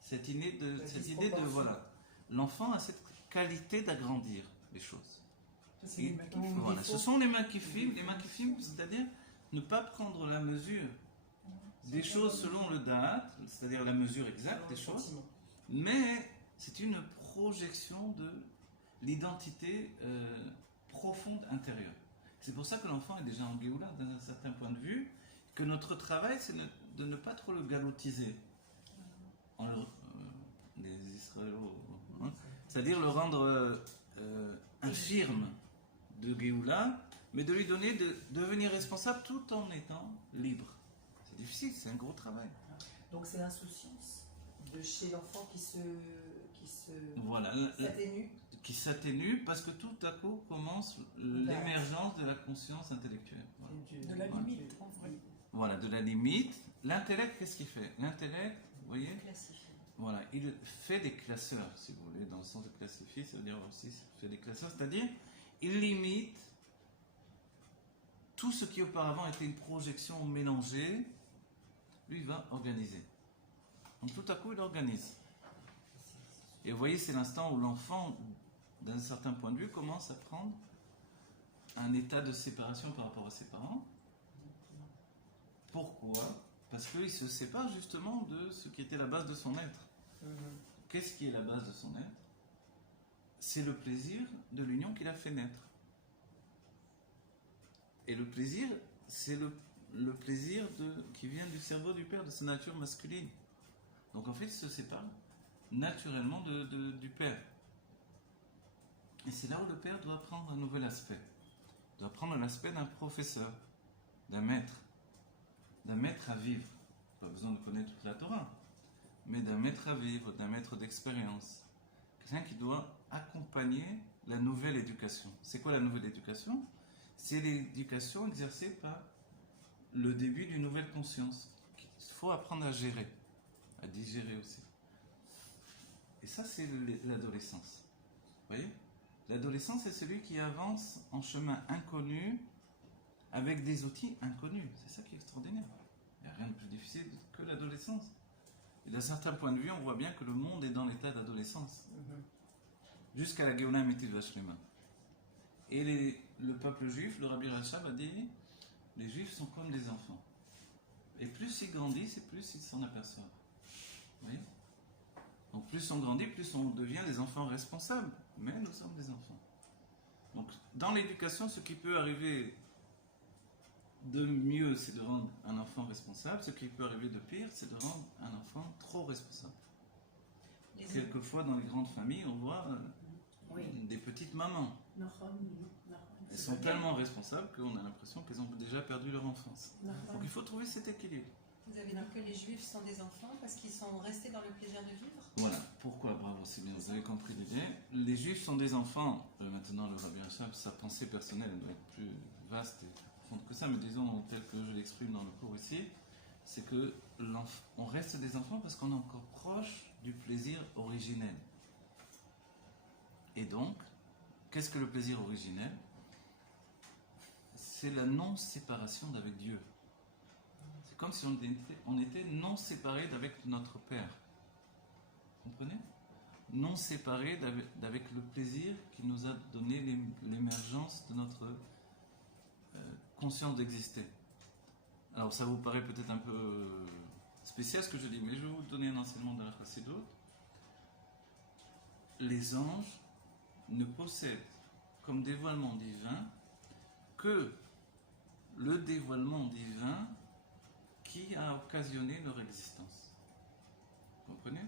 cette idée de voilà, l'enfant a cette qualité d'agrandir les choses. C'est les makifim. Voilà, ce sont les makifim, c'est-à-dire ne pas prendre la mesure des choses selon le date, c'est-à-dire la mesure exacte des choses, mais c'est une projection de l'identité profonde intérieure. C'est pour ça que l'enfant est déjà en Géoula d'un certain point de vue, que notre travail c'est de ne pas trop le galotiser. Les Israélos, hein, c'est-à-dire le rendre infirme de Géoula, mais de lui donner de devenir responsable tout en étant libre. C'est difficile, c'est un gros travail. Donc c'est l'insouciance de chez l'enfant qui se Voilà, s'atténue. qui s'atténue parce que tout à coup commence l'émergence de la conscience intellectuelle. Voilà. De la limite, en vrai. Voilà, de la limite. L'intellect, qu'est-ce qu'il fait? L'intellect, vous voyez, Classifié. voilà, il fait des classeurs, si vous voulez, dans le sens de classifier, ça veut dire aussi fait des classeurs, c'est-à-dire il limite tout ce qui auparavant était une projection mélangée, lui il va organiser. Donc tout à coup il organise. Et vous voyez, c'est l'instant où l'enfant, d'un certain point de vue, commence à prendre un état de séparation par rapport à ses parents. Pourquoi? Parce qu'il se sépare justement de ce qui était la base de son être. Qu'est-ce qui est la base de son être? C'est le plaisir de l'union qu'il a fait naître. Et le plaisir, c'est le plaisir qui vient du cerveau du père, de sa nature masculine. Donc en fait, il se sépare naturellement du père. Et c'est là où le père doit prendre un nouvel aspect. Il doit prendre l'aspect d'un professeur, d'un maître à vivre. Pas besoin de connaître toute la Torah, mais d'un maître à vivre, d'un maître d'expérience. Quelqu'un qui doit accompagner la nouvelle éducation. C'est quoi la nouvelle éducation? C'est l'éducation exercée par le début d'une nouvelle conscience. Il faut apprendre à gérer, à digérer aussi. Et ça, c'est l'adolescence. Vous voyez? L'adolescence, c'est celui qui avance en chemin inconnu avec des outils inconnus. C'est ça qui est extraordinaire. Il n'y a rien de plus difficile que l'adolescence. Et d'un certain point de vue, on voit bien que le monde est dans l'état d'adolescence. Jusqu'à la Géoula Amétit Vashlema. Et le peuple juif, le Rabbi Rachab a dit, les juifs sont comme des enfants. Et plus ils grandissent, et plus ils s'en aperçoivent. Vous voyez? Donc plus on grandit, plus on devient des enfants responsables. Mais nous sommes des enfants. Donc dans l'éducation, ce qui peut arriver de mieux, c'est de rendre un enfant responsable. Ce qui peut arriver de pire, c'est de rendre un enfant trop responsable. Quelquefois, dans les grandes familles, on voit des petites mamans. Elles sont tellement responsables qu'on a l'impression qu'elles ont déjà perdu leur enfance. Donc il faut trouver cet équilibre. Vous avez dit que les juifs sont des enfants parce qu'ils sont restés dans le plaisir de vivre? Voilà, pourquoi? Bravo, c'est bien, vous avez compris l'idée. Les juifs sont des enfants. Maintenant, le Rabbi Rachab, sa pensée personnelle doit être plus vaste et plus profonde que ça, mais disons, tel que je l'exprime dans le cours ici, c'est que on reste des enfants parce qu'on est encore proche du plaisir originel. Et donc, qu'est-ce que le plaisir originel? C'est la non-séparation d'avec Dieu. C'est comme si on était non séparés d'avec notre Père. Vous comprenez? Non séparés d'avec le plaisir qui nous a donné l'émergence de notre conscience d'exister. Alors ça vous paraît peut-être un peu spécial ce que je dis, mais je vais vous donner un enseignement de la Chassidut. Les anges ne possèdent comme dévoilement divin que le dévoilement divin qui a occasionné leur existence. Vous comprenez?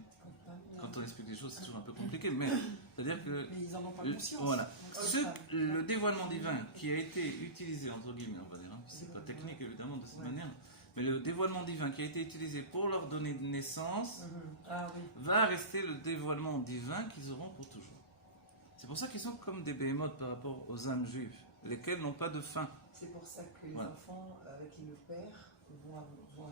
Quand on explique les choses, c'est toujours un peu compliqué, mais c'est-à-dire que Mais ils n'en ont pas conscience. voilà. Le dévoilement divin qui a été utilisé, entre guillemets, on va dire, c'est pas technique évidemment de cette manière, mais le dévoilement divin qui a été utilisé pour leur donner naissance va rester le dévoilement divin qu'ils auront pour toujours. C'est pour ça qu'ils sont comme des béhémoths par rapport aux âmes juives, lesquelles n'ont pas de fin. C'est pour ça que les enfants avec le père vont avoir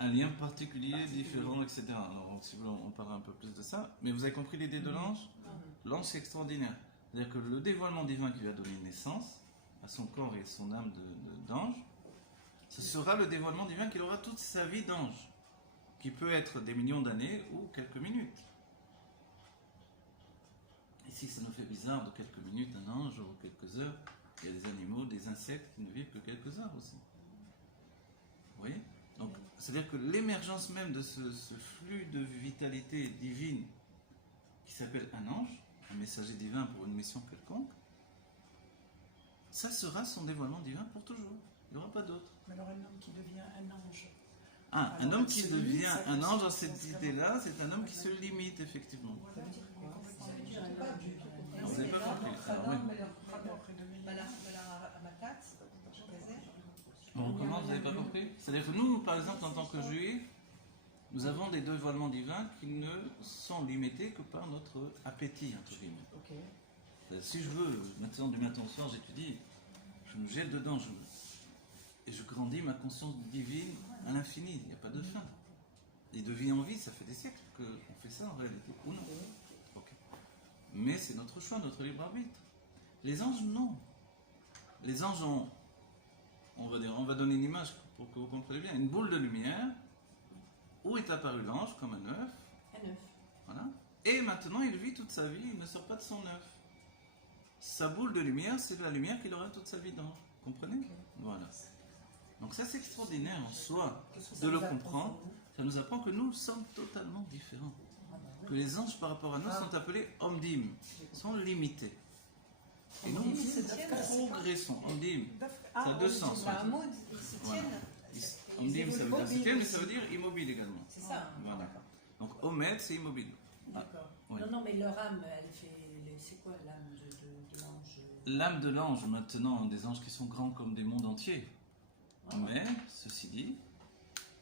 un lien particulier, différent, etc. Alors, si vous voulez, on parlera un peu plus de ça. Mais vous avez compris l'idée de l'ange? L'ange, c'est extraordinaire. C'est-à-dire que le dévoilement divin qui lui a donné naissance à son corps et son âme d'ange, ce sera le dévoilement divin qu'il aura toute sa vie d'ange, qui peut être des millions d'années ou quelques minutes. Ici, ça nous fait bizarre de quelques minutes un ange ou quelques heures. Il y a des animaux, des insectes qui ne vivent que quelques heures aussi. Vous voyez? Donc, c'est-à-dire que l'émergence même de ce flux de vitalité divine qui s'appelle un ange, un messager divin pour une mission quelconque, ça sera son dévoilement divin pour toujours. Il n'y aura pas d'autre. Mais alors un homme qui devient un ange. Ah, un homme qui devient un ange dans cette idée-là, c'est un homme qui se limite effectivement. Vous n'avez pas compris. Alors, oui. Comment vous n'avez pas compris? C'est-à-dire que nous, par exemple, en tant que juifs, nous avons des dévoilements divins qui ne sont limités que par notre appétit, entre guillemets. Si je veux, maintenant du matin au soir, j'étudie, je me jette dedans, et je grandis ma conscience divine à l'infini, il n'y a pas de fin. Et de vie en vie, ça fait des siècles qu'on fait ça en réalité, ou non. Mais c'est notre choix, notre libre arbitre. Les anges, non. Les anges ont, on va donner une image pour que vous compreniez bien, une boule de lumière, où est apparu l'ange comme un œuf. Un œuf. Voilà. Et maintenant, il vit toute sa vie, il ne sort pas de son œuf. Sa boule de lumière, c'est la lumière qu'il aura toute sa vie d'ange. Vous comprenez? Voilà. Donc ça, c'est extraordinaire en soi de le comprendre. Ça nous apprend que nous sommes totalement différents. Que les anges par rapport à nous sont appelés omdim, sont limités. Et nous, Ils se tiennent. progressons. On dit, Ah, ça a deux sens. Bah, un mot, ils se Voilà. tiennent. on dit, ça veut dire se tient, mais ça veut dire immobile également. C'est ça. Voilà. Donc, omet, c'est immobile. D'accord. Oui. Non, mais leur âme, elle fait. C'est quoi l'âme de l'ange? L'âme de l'ange, maintenant, des anges qui sont grands comme des mondes entiers. Mais, ceci dit,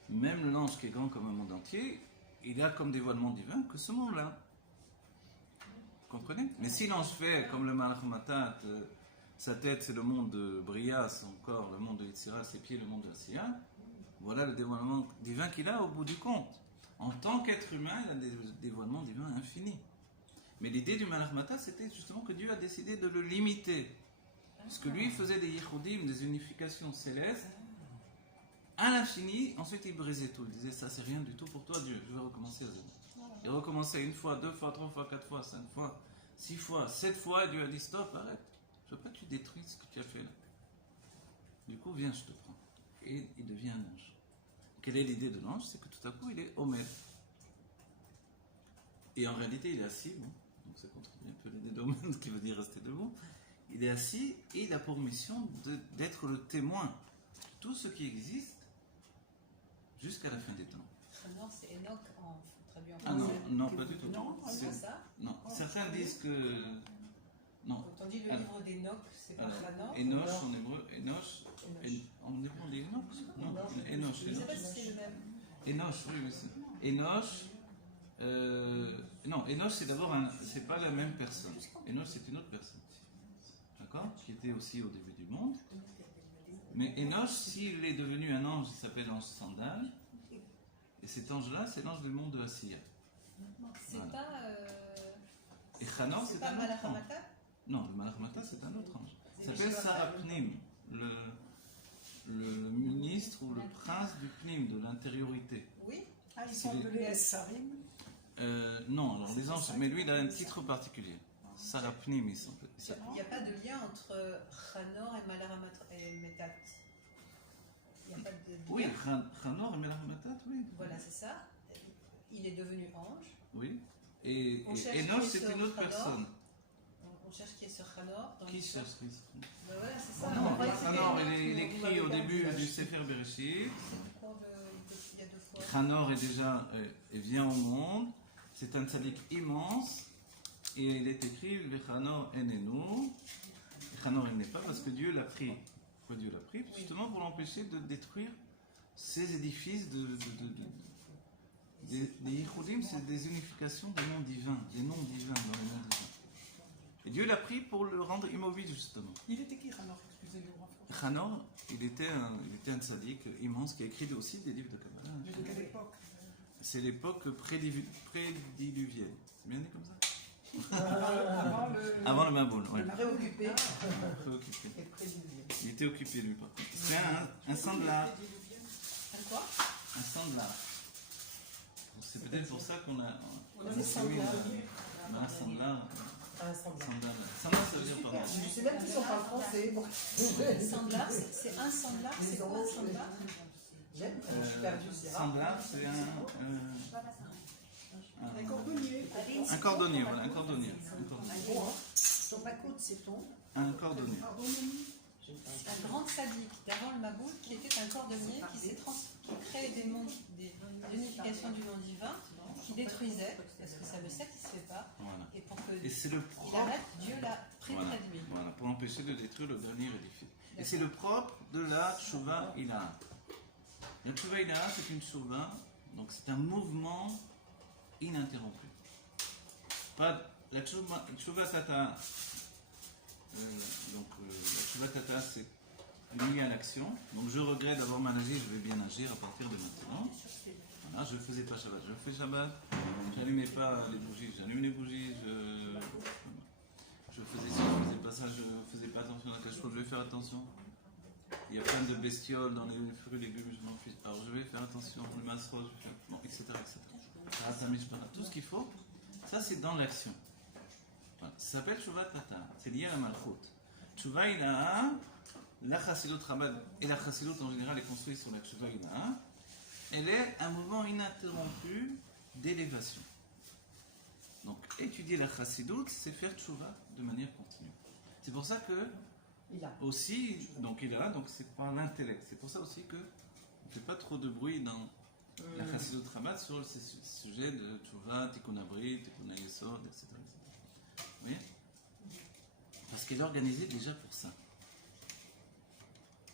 même l'ange qui est grand comme un monde entier, il a comme dévoilement divin que ce monde-là. Vous comprenez? Mais si l'ange fait comme le Malach Matat, sa tête c'est le monde de Bria, son corps le monde de Yitzhira, ses pieds le monde de Asiya, voilà le dévoilement divin qu'il a au bout du compte. En tant qu'être humain, il a des dévoilements divins infinis. Mais l'idée du Malach Matat, c'était justement que Dieu a décidé de le limiter. Parce que lui, il faisait des yichudim, des unifications célestes, à l'infini, ensuite il brisait tout. Il disait, ça c'est rien du tout pour toi Dieu, je vais recommencer à zéro. Il recommençait une fois, deux fois, trois fois, quatre fois, cinq fois, six fois, sept fois, et Dieu a dit, stop, arrête. Je veux pas que tu détruises ce que tu as fait là. Du coup, viens, je te prends. Et il devient un ange. Quelle est l'idée de l'ange? C'est que tout à coup, il est Omer. Et en réalité, il est assis, bon, donc ça contredit un peu l'idée d'Omer, qui veut dire rester debout. Il est assis et il a pour mission d'être le témoin de tout ce qui existe jusqu'à la fin des temps. Non, c'est Enoch en traduit en Ah non, français. non, pas du tout. Non, C'est- C'est ça. non. Certains disent que. Non. Autant dit le Alors. livre d'Enoch, c'est pas Alors, Hanoch. Enoch en hébreu, Enoch. En hébreu on dit Enoch? Non, Enoch. Je ne sais pas si c'est le même. Enoch, oui, oui. Enoch. Non, Enoch c'est d'abord c'est pas la même personne. Enoch c'est une autre personne. D'accord? Qui était aussi au début du monde. Mais Enoch, s'il est devenu un ange, il s'appelle ange Sandal. Et cet ange-là, c'est l'ange du monde de Asiya. C'est Voilà. pas. Et Chanor, C'est c'est pas un autre ange. Malachamata. Non, le Malach Mata, c'est un autre ange. Il C'est s'appelle Michel Sarapnim, le ministre ou le prince du Pnim, de l'intériorité. Oui. Ah, ils sont appelés les Sarim. Non, alors les anges, mais lui, il a un titre particulier. Sarapnim, il s'appelle. Il n'y a pas de lien entre Chanor et Metat. Il n'y a pas de lien. Oui, Chanor et Malach Mata, oui. Voilà, c'est ça. Il est devenu ange. Oui. Et On cherche Enoch, qui est c'est sur une autre Chanor. personne. On cherche qui est sur Chanor. dans Qui l'histoire. cherche Christ? Ben voilà, c'est ça. Non, On croyait que c'était Chanor, Enoch, il est mais écrit au début du Sefer Bereshit. c'est pourquoi il y a deux fois. Chanor est déjà, il vient au monde, c'est un tzaddik immense, et il est écrit Vechanor enenu. Chanor il n'est pas parce que Dieu l'a pris. Pourquoi Dieu l'a pris? Justement pour l'empêcher de détruire ces édifices des Yichudim, c'est des unifications des noms divins, des noms divins dans les noms divins. Et Dieu l'a pris pour le rendre immobile justement. Il était qui, Ranor? Excusez-moi. Chanor, il était un tzaddik immense qui a écrit aussi des livres de Kabbalah. Mais de quelle époque? C'est l'époque prédiluvienne. C'est bien dit comme ça? Avant le. Avant le Maboul, ouais. Préoccupé Préoccupé. et prédisé. Il était occupé lui par contre. C'est un sandlar. Un quoi? Un sandlar. C'est peut-être pour ça qu'on a. On a des sandals. Un sandlar. Un sandal. Sandlar, ça veut dire pardon. Je sais même qu'ils sont pas français. donc. Sandlar, c'est un sandlar, c'est quoi un sandlar? J'aime, je suis perdue, c'est rare. Sandlar, c'est Un cordonnier. un cordonnier, voilà, un cordonnier. Un cordonnier. Ton bakout, c'est ton. Un cordonnier. Un grand sadique d'avant le Maboul qui était un cordonnier qui créait des unifications du nom divin, qui détruisait, parce que ça ne le satisfait pas, Voilà. et pour que Et c'est le il propre. arrête, Dieu l'a Voilà, prétraduit. voilà, pour empêcher de détruire le dernier édifice. Et c'est le propre de la Tshuva Ilaha. La Tshuva Ilaha, c'est une Tshuva, donc c'est un mouvement ininterrompu. Pas, la Tshuva Tata, la Tshuva Tata, c'est lié à l'action. Donc je regrette d'avoir mal agi, je vais bien agir à partir de maintenant. Voilà, je ne faisais pas Shabbat, je fais Shabbat, j'allumais pas les bougies, j'allume les bougies, je faisais ça, je faisais pas ça, je faisais pas attention à la cache, je vais faire attention. Il y a plein de bestioles dans les fruits et légumes, je m'en fiche. Alors je vais faire attention, le masro, je vais faire, bon, etc. Tout ce qu'il faut, ça c'est dans l'action. Voilà. Ça s'appelle Tshuva Tata, c'est lié à la Malchut. Tshuva Ilaha, la Chassidut Chabad et la Chassidut en général est construite sur la Tshuva Ilaha. Elle est un mouvement ininterrompu d'élévation. Donc, étudier la Chassidut, c'est faire Tshuva de manière continue. C'est pour ça que Il a. aussi, donc il est là, donc c'est pas l'intellect. C'est pour ça aussi que on fait pas trop de bruit dans la Chassidut Rabat sur ces sujets de Tchouva, Tikkun Abrit, Tikkun Yesod, etc. Vous voyez? Parce qu'elle est organisée déjà pour ça.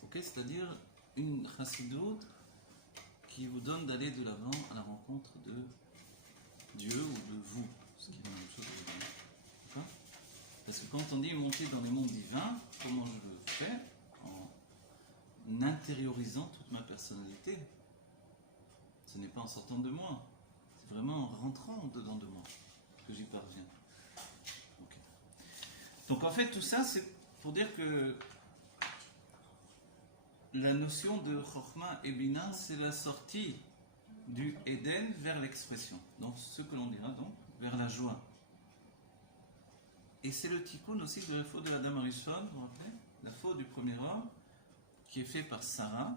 Ok, c'est-à-dire une Chassidut qui vous donne d'aller de l'avant à la rencontre de Dieu ou de vous, ce qui est la même chose évidemment. D'accord? Parce que quand on dit monter dans les mondes divins, comment je le fais? En intériorisant toute ma personnalité. Ce n'est pas en sortant de moi, c'est vraiment en rentrant dedans de moi que j'y parviens. Ok. Donc en fait tout ça c'est pour dire que la notion de Chokhmah et Bina c'est la sortie du Éden vers l'expression. Donc ce que l'on dira donc vers la joie. Et c'est le tikkun aussi de la faute de Adam Arishon, vous vous rappelez? La faute du premier homme qui est fait par Sarah.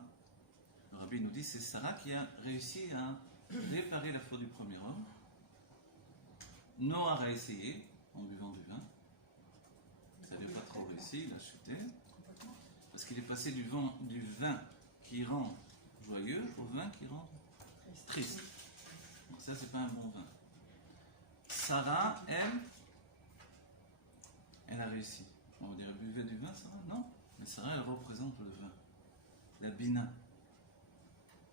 Le Rabbi nous dit c'est Sarah qui a réussi à réparer la faute du premier homme. Noah a essayé en buvant du vin. Ça n'avait pas trop réussi, il a chuté. Parce qu'il est passé du vin qui rend joyeux au vin qui rend triste. Donc ça c'est pas un bon vin. Sarah, elle a réussi. On va dire elle buvait du vin, Sarah? Non. Mais Sarah elle représente le vin. La bina.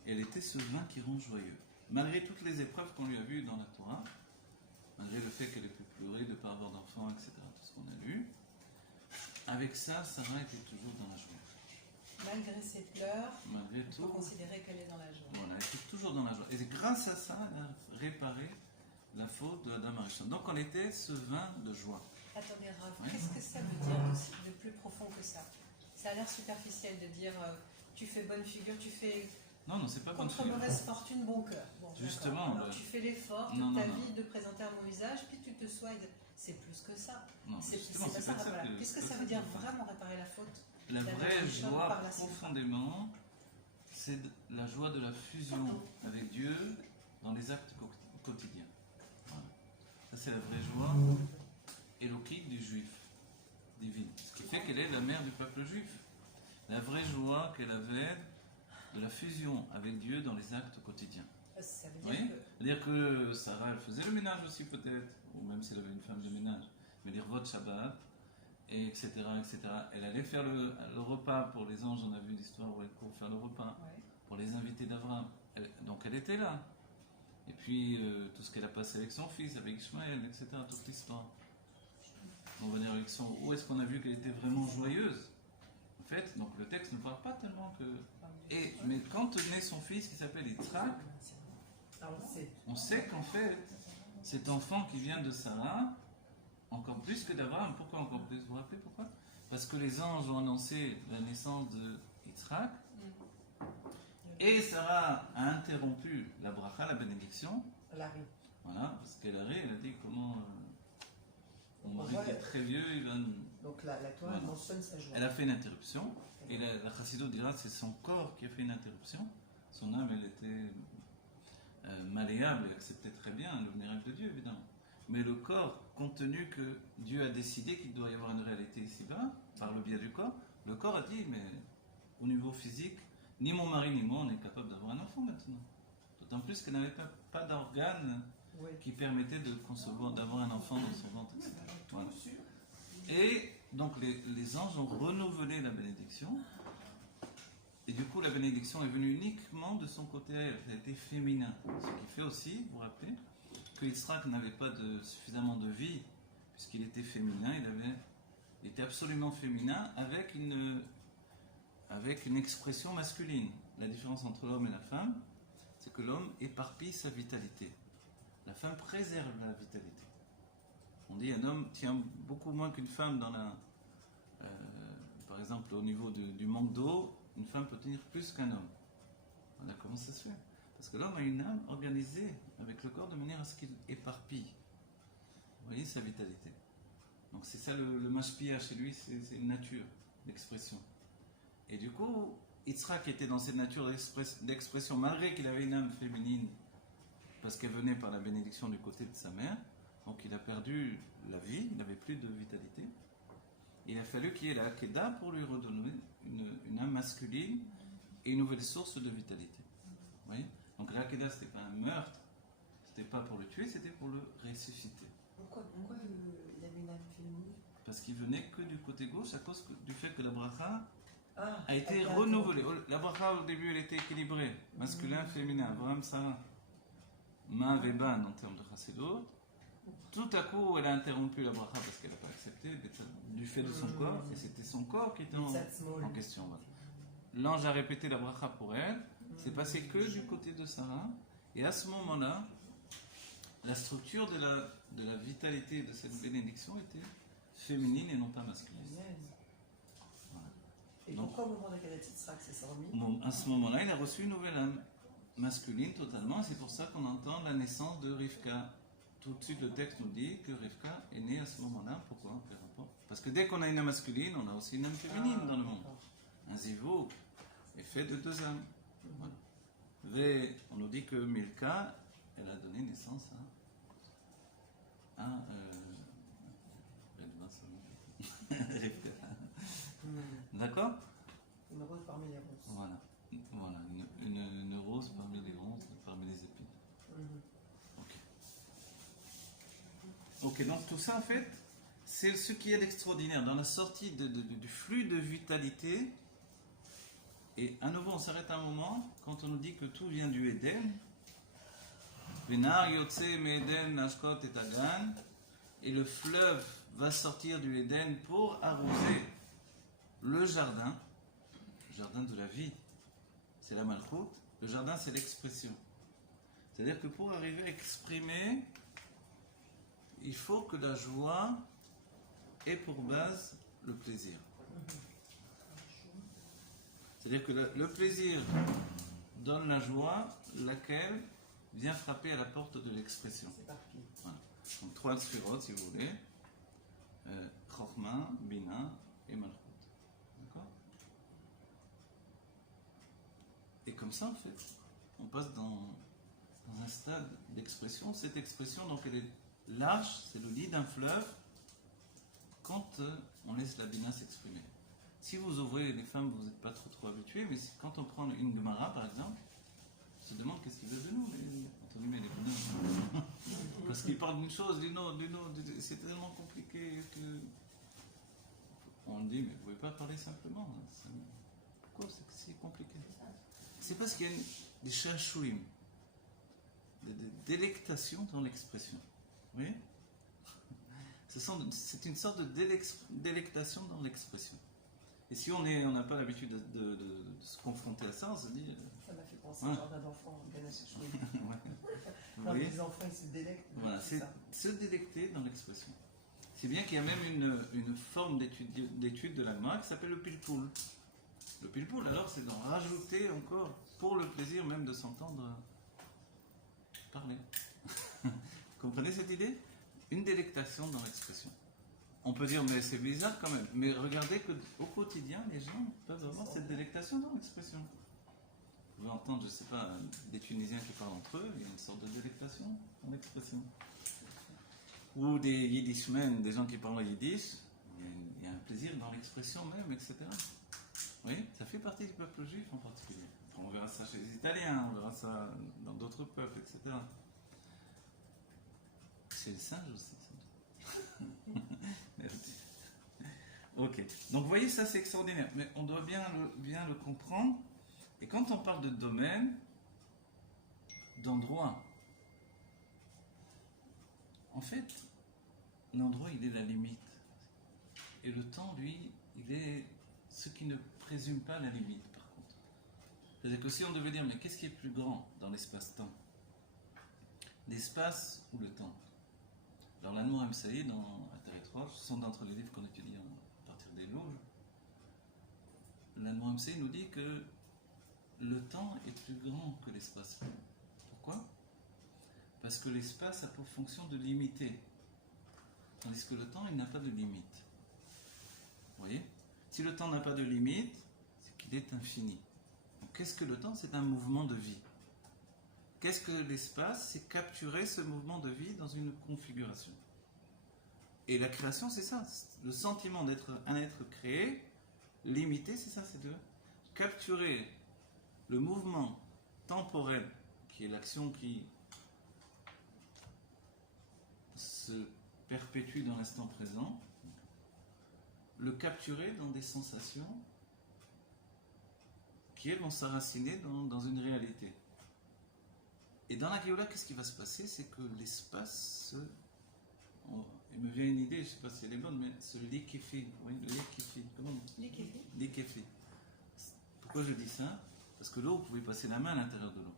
Elle était ce vin qui rend joyeux. Malgré toutes les épreuves qu'on lui a vues dans la Torah, malgré le fait qu'elle ait pu pleurer de ne pas avoir d'enfant, etc., tout ce qu'on a lu, avec ça, Sarah était toujours dans la joie. Malgré ses pleurs, Malgré il faut tout, considérer qu'elle est dans la joie. voilà, elle était toujours dans la joie. Et c'est grâce à ça, elle a réparé la faute de Adam Arishon. Donc on était ce vin de joie. Attendez, Rav, Ouais. qu'est-ce que ça veut dire de plus profond que ça? Ça a l'air superficiel de dire tu fais bonne figure, tu fais Non, c'est pas bonne contre figure. mauvaise fortune, bon cœur. Bon, Justement, d'accord. Alors ouais. tu fais l'effort Non, toute ta non, non. vie de présenter un bon visage, puis tu te soignes. C'est plus que ça. Non, C'est justement, pas ça. pas Voilà. que- Qu'est-ce que c'est ça pas veut dire que- vraiment réparer la faute? La La vraie Arishon joie, par la suite. profondément, c'est la joie de la fusion avec Dieu dans les actes quotidiens. Voilà. Ça, c'est la vraie joie éloquide du juif, divine. Ce qui fait qu'elle est la mère du peuple juif. La vraie joie qu'elle avait de la fusion avec Dieu dans les actes quotidiens. Ça veut dire Oui. que C'est-à-dire que Sarah, elle faisait le ménage aussi peut-être, ou même si elle avait une femme de ménage, mais dire votre Shabbat, et etc., etc. Elle allait faire le repas pour les anges, on a vu l'histoire où elle court faire le repas, ouais. pour les invités d'Abraham. Donc elle était là. Et puis tout ce qu'elle a passé avec son fils, avec Ishmaël, etc., toute l'histoire. On va dire avec son... Où est-ce qu'on a vu qu'elle était vraiment joyeuse? En fait, donc le texte ne parle pas tellement que... Mais quand naît son fils qui s'appelle Yitzhak, Ah, on sait. on sait qu'en fait, cet enfant qui vient de Sarah, encore plus que d'Abraham, pourquoi encore plus? Vous vous rappelez pourquoi? Parce que les anges ont annoncé la naissance de Yitzhak, et Sarah a interrompu la bracha, la bénédiction, Larry. voilà, parce qu'elle a dit comment mon mari Ouais. qui est très vieux, il va... Donc la Torah Voilà. mentionne sa joie. Elle a fait une interruption, et la Chassidut dira c'est son corps qui a fait une interruption, son âme elle était malléable, elle acceptait très bien le miracle de Dieu évidemment. Mais le corps, compte tenu que Dieu a décidé qu'il doit y avoir une réalité ici-bas, par le biais du corps, le corps a dit mais au niveau physique, ni mon mari ni moi on est capable d'avoir un enfant maintenant. D'autant plus qu'elle n'avait pas d'organe Oui. qui permettait de concevoir, d'avoir un enfant dans son ventre, etc. Voilà. Et donc les anges ont renouvelé la bénédiction. Et du coup, la bénédiction est venue uniquement de son côté à elle. Elle était féminin. Ce qui fait aussi, vous vous rappelez, que Yitzhak n'avait pas suffisamment de vie, puisqu'il était féminin. Il était absolument féminin avec une expression masculine. La différence entre l'homme et la femme, c'est que l'homme éparpille sa vitalité. La femme préserve la vitalité. On dit un homme tient beaucoup moins qu'une femme dans la... par exemple, au niveau du manque d'eau, une femme peut tenir plus qu'un homme. Voilà comment ça se fait. Parce que l'homme a une âme organisée avec le corps de manière à ce qu'il éparpille. Vous voyez sa vitalité. Donc c'est ça le mashpia chez lui, c'est une nature d'expression. Et du coup, Yitzhak était dans cette nature d'expression, malgré qu'il avait une âme féminine, parce qu'elle venait par la bénédiction du côté de sa mère. Donc il a perdu la vie, il n'avait plus de vitalité. Il a fallu qu'il y ait la Hakeda pour lui redonner une âme masculine et une nouvelle source de vitalité. Vous voyez? Donc la Hakeda, c'était pas un meurtre, c'était pas pour le tuer, c'était pour le ressusciter. Pourquoi il avait une âme féminine? Parce qu'il venait que du côté gauche à cause du fait que la bracha Ah, a été renouvelée. La bracha au début elle était équilibrée, masculin, féminin, Abraham, Sarah, Ma et Ban en termes de chassidut. Tout à coup elle a interrompu la bracha parce qu'elle n'a pas accepté du fait de son corps, et c'était son corps qui était en question. Voilà. L'ange a répété la bracha pour elle, c'est passé que du côté de Sarah, et à ce moment-là, la structure de la vitalité de cette bénédiction était féminine et non pas masculine. Voilà. Et Donc, pourquoi au moment de la Kadatit Srak s'est remis? Bon, à ce moment-là, il a reçu une nouvelle âme masculine totalement, et c'est pour ça qu'on entend la naissance de Rivka. Tout de suite, le texte nous dit que Rivka est née à ce moment-là. Pourquoi? Parce que dès qu'on a une âme masculine, on a aussi une âme féminine dans le monde. Un zivou est fait de deux âmes. Voilà. On nous dit que Milka, elle a donné naissance à Rivka. D'accord? Une rose parmi les roses. Voilà. Une rose parmi les ronces, parmi les épines. Ok, donc tout ça en fait, c'est ce qui est extraordinaire dans la sortie du flux de vitalité. Et à nouveau, on s'arrête un moment quand on nous dit que tout vient du Éden. Benar Yotse Me'Eden Ashkot et Agan. Et le fleuve va sortir du Éden pour arroser le jardin de la vie. C'est la malchoute. Le jardin, c'est l'expression. C'est-à-dire que pour arriver à exprimer, il faut que la joie ait pour base le plaisir. C'est-à-dire que le plaisir donne la joie, laquelle vient frapper à la porte de l'expression. Voilà. Donc 3 sphirotes, si vous voulez. Chokhmah, Bina et Malchut. D'accord? Et comme ça, en fait, on passe dans un stade d'expression. Cette expression, donc, elle est large, c'est le lit d'un fleuve, quand on laisse la Bina s'exprimer. Si vous ouvrez, les femmes, vous n'êtes pas trop habitués, mais quand on prend une Gemara, par exemple, on se demande qu'est-ce qu'ils veulent de nous, les bonheurs. Parce qu'ils parlent d'une chose, d'une autre, c'est tellement compliqué que... On dit, mais vous ne pouvez pas parler simplement. Pourquoi c'est si compliqué? C'est parce qu'il y a des chachouim, des délectations dans l'expression. Vous voyez? C'est une sorte de délectation dans l'expression. Et si on n'a pas l'habitude de se confronter à ça, on se dit... Ça m'a fait penser au jardin d'enfants, quand les enfants ils se délectent. Voilà, c'est se délecter dans l'expression. C'est bien qu'il y a même une forme d'étude de la Gemara qui s'appelle le pilpoul. Le pilpoul, alors, c'est d'en rajouter encore, pour le plaisir même de s'entendre parler. Vous comprenez cette idée? Une délectation dans l'expression. On peut dire, mais c'est bizarre quand même. Mais regardez qu'au quotidien, les gens peuvent avoir cette délectation dans l'expression. Vous pouvez entendre, je ne sais pas, des Tunisiens qui parlent entre eux, il y a une sorte de délectation dans l'expression. Ou des Yiddishmen, des gens qui parlent yiddish, il y a un plaisir dans l'expression même, etc. Oui, ça fait partie du peuple juif en particulier. Enfin, on verra ça chez les Italiens, on verra ça dans d'autres peuples, etc. Chez les singes aussi. Ok, donc vous voyez, ça c'est extraordinaire, mais on doit bien le comprendre. Et quand on parle de domaine, d'endroit, en fait, l'endroit il est la limite. Et le temps, lui, il est ce qui ne présume pas la limite, par contre. C'est-à-dire que si on devait dire, mais qu'est-ce qui est plus grand dans l'espace-temps? L'espace ou le temps? Alors l'Anmour M. Saïd, dans Atari 3, ce sont d'entre les livres qu'on étudie à partir des Louges. L'Anmour M. Saïd nous dit que le temps est plus grand que l'espace. Pourquoi? Parce que l'espace a pour fonction de limiter. Tandis que le temps, il n'a pas de limite. Vous voyez? Si le temps n'a pas de limite, c'est qu'il est infini. Donc qu'est-ce que le temps? C'est un mouvement de vie. Qu'est-ce que l'espace? C'est capturer ce mouvement de vie dans une configuration. Et la création, c'est ça. Le sentiment d'être un être créé, limité, c'est ça, c'est de capturer le mouvement temporel, qui est l'action qui se perpétue dans l'instant présent, le capturer dans des sensations qui, elles, vont s'enraciner dans une réalité. Et dans la Géoula, qu'est-ce qui va se passer? C'est que l'espace il me vient une idée, je ne sais pas si elle est bonne, mais ce liquéfie. Oui, le liquéfie. Comment on dit? Liquéfie. Pourquoi je dis ça? Parce que l'eau, vous pouvez passer la main à l'intérieur de l'eau.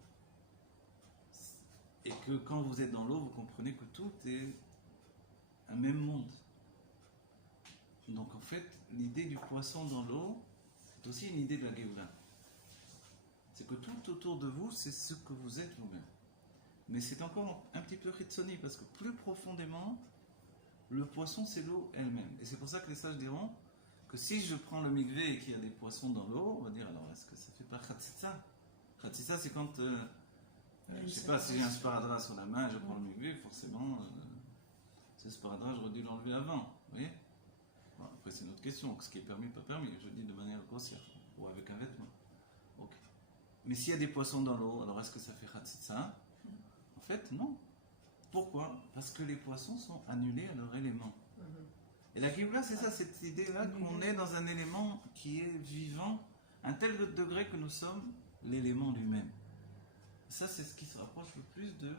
Et que quand vous êtes dans l'eau, vous comprenez que tout est un même monde. Donc en fait, l'idée du poisson dans l'eau, c'est aussi une idée de la Géoula. C'est que tout autour de vous, c'est ce que vous êtes vous-même. Mais c'est encore un petit peu ritsoni, parce que plus profondément, le poisson, c'est l'eau elle-même. Et c'est pour ça que les sages diront que si je prends le mikvé et qu'il y a des poissons dans l'eau, on va dire, alors est-ce que ça fait pas khatsitsa? Khatsitsa, c'est quand, je sais pas, si j'ai un sparadrap sur la main, je prends le mikvé, forcément, ce sparadrap, j'aurais dû l'enlever avant. Vous voyez? Bon, après, c'est une autre question. Ce qui est permis, pas permis. Je dis de manière grossière. Ou avec un vêtement. Ok. Mais s'il y a des poissons dans l'eau, alors est-ce que ça fait khatsitsa? En fait, non. Pourquoi? Parce que les poissons sont annulés à leur élément. Et la Géoula, c'est ça, cette idée-là qu'on est dans un élément qui est vivant, à un tel degré que nous sommes l'élément lui-même. Ça, c'est ce qui se rapproche le plus de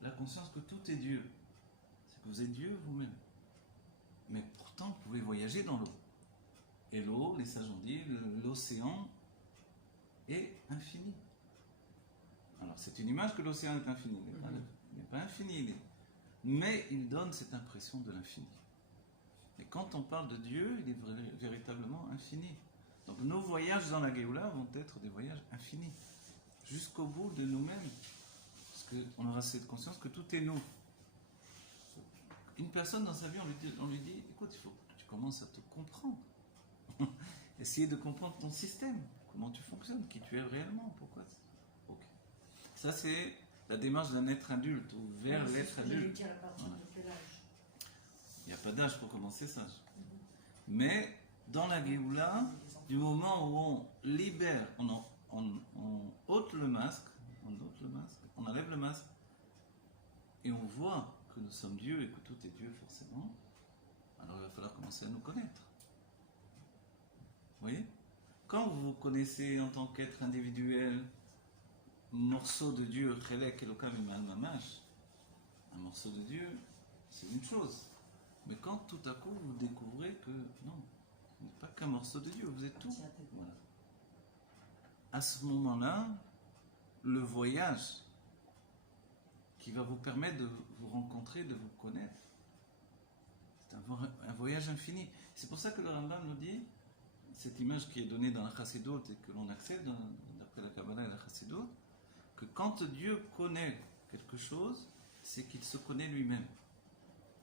la conscience que tout est Dieu. C'est que vous êtes Dieu vous-même. Mais pourtant, vous pouvez voyager dans l'eau. Et l'eau, les sages ont dit, l'océan est infini. Alors, c'est une image que l'océan est infini. Il n'est pas infini, mais il donne cette impression de l'infini. Et quand on parle de Dieu, il est véritablement infini. Donc, nos voyages dans la Géoula vont être des voyages infinis, jusqu'au bout de nous-mêmes. Parce qu'on aura cette conscience que tout est nous. Une personne dans sa vie, on lui dit, écoute, il faut que tu commences à te comprendre. Essayer de comprendre ton système, comment tu fonctionnes, qui tu es réellement, pourquoi. Ok. Ça, c'est la démarche d'un être adulte ou vers l'être adulte. À partir de quel âge? Il n'y a pas d'âge pour commencer sage. Mais dans la Géoula, du moment où on libère, on ôte le masque, on enlève le masque, et on voit que nous sommes Dieu et que tout est Dieu forcément, alors il va falloir commencer à nous connaître. Vous voyez? Quand vous vous connaissez en tant qu'être individuel, morceau de Dieu, Chelek Elokam Imal Mamash, un morceau de Dieu, c'est une chose. Mais quand tout à coup vous découvrez que non, vous n'êtes pas qu'un morceau de Dieu, vous êtes tout. Voilà. À ce moment-là, le voyage qui va vous permettre de vous rencontrer, de vous connaître, c'est un voyage infini. C'est pour ça que le Rambam nous dit, cette image qui est donnée dans la Chassidut et que l'on accède d'après la Kabbalah et la Chassidut, que quand Dieu connaît quelque chose, c'est qu'il se connaît lui-même.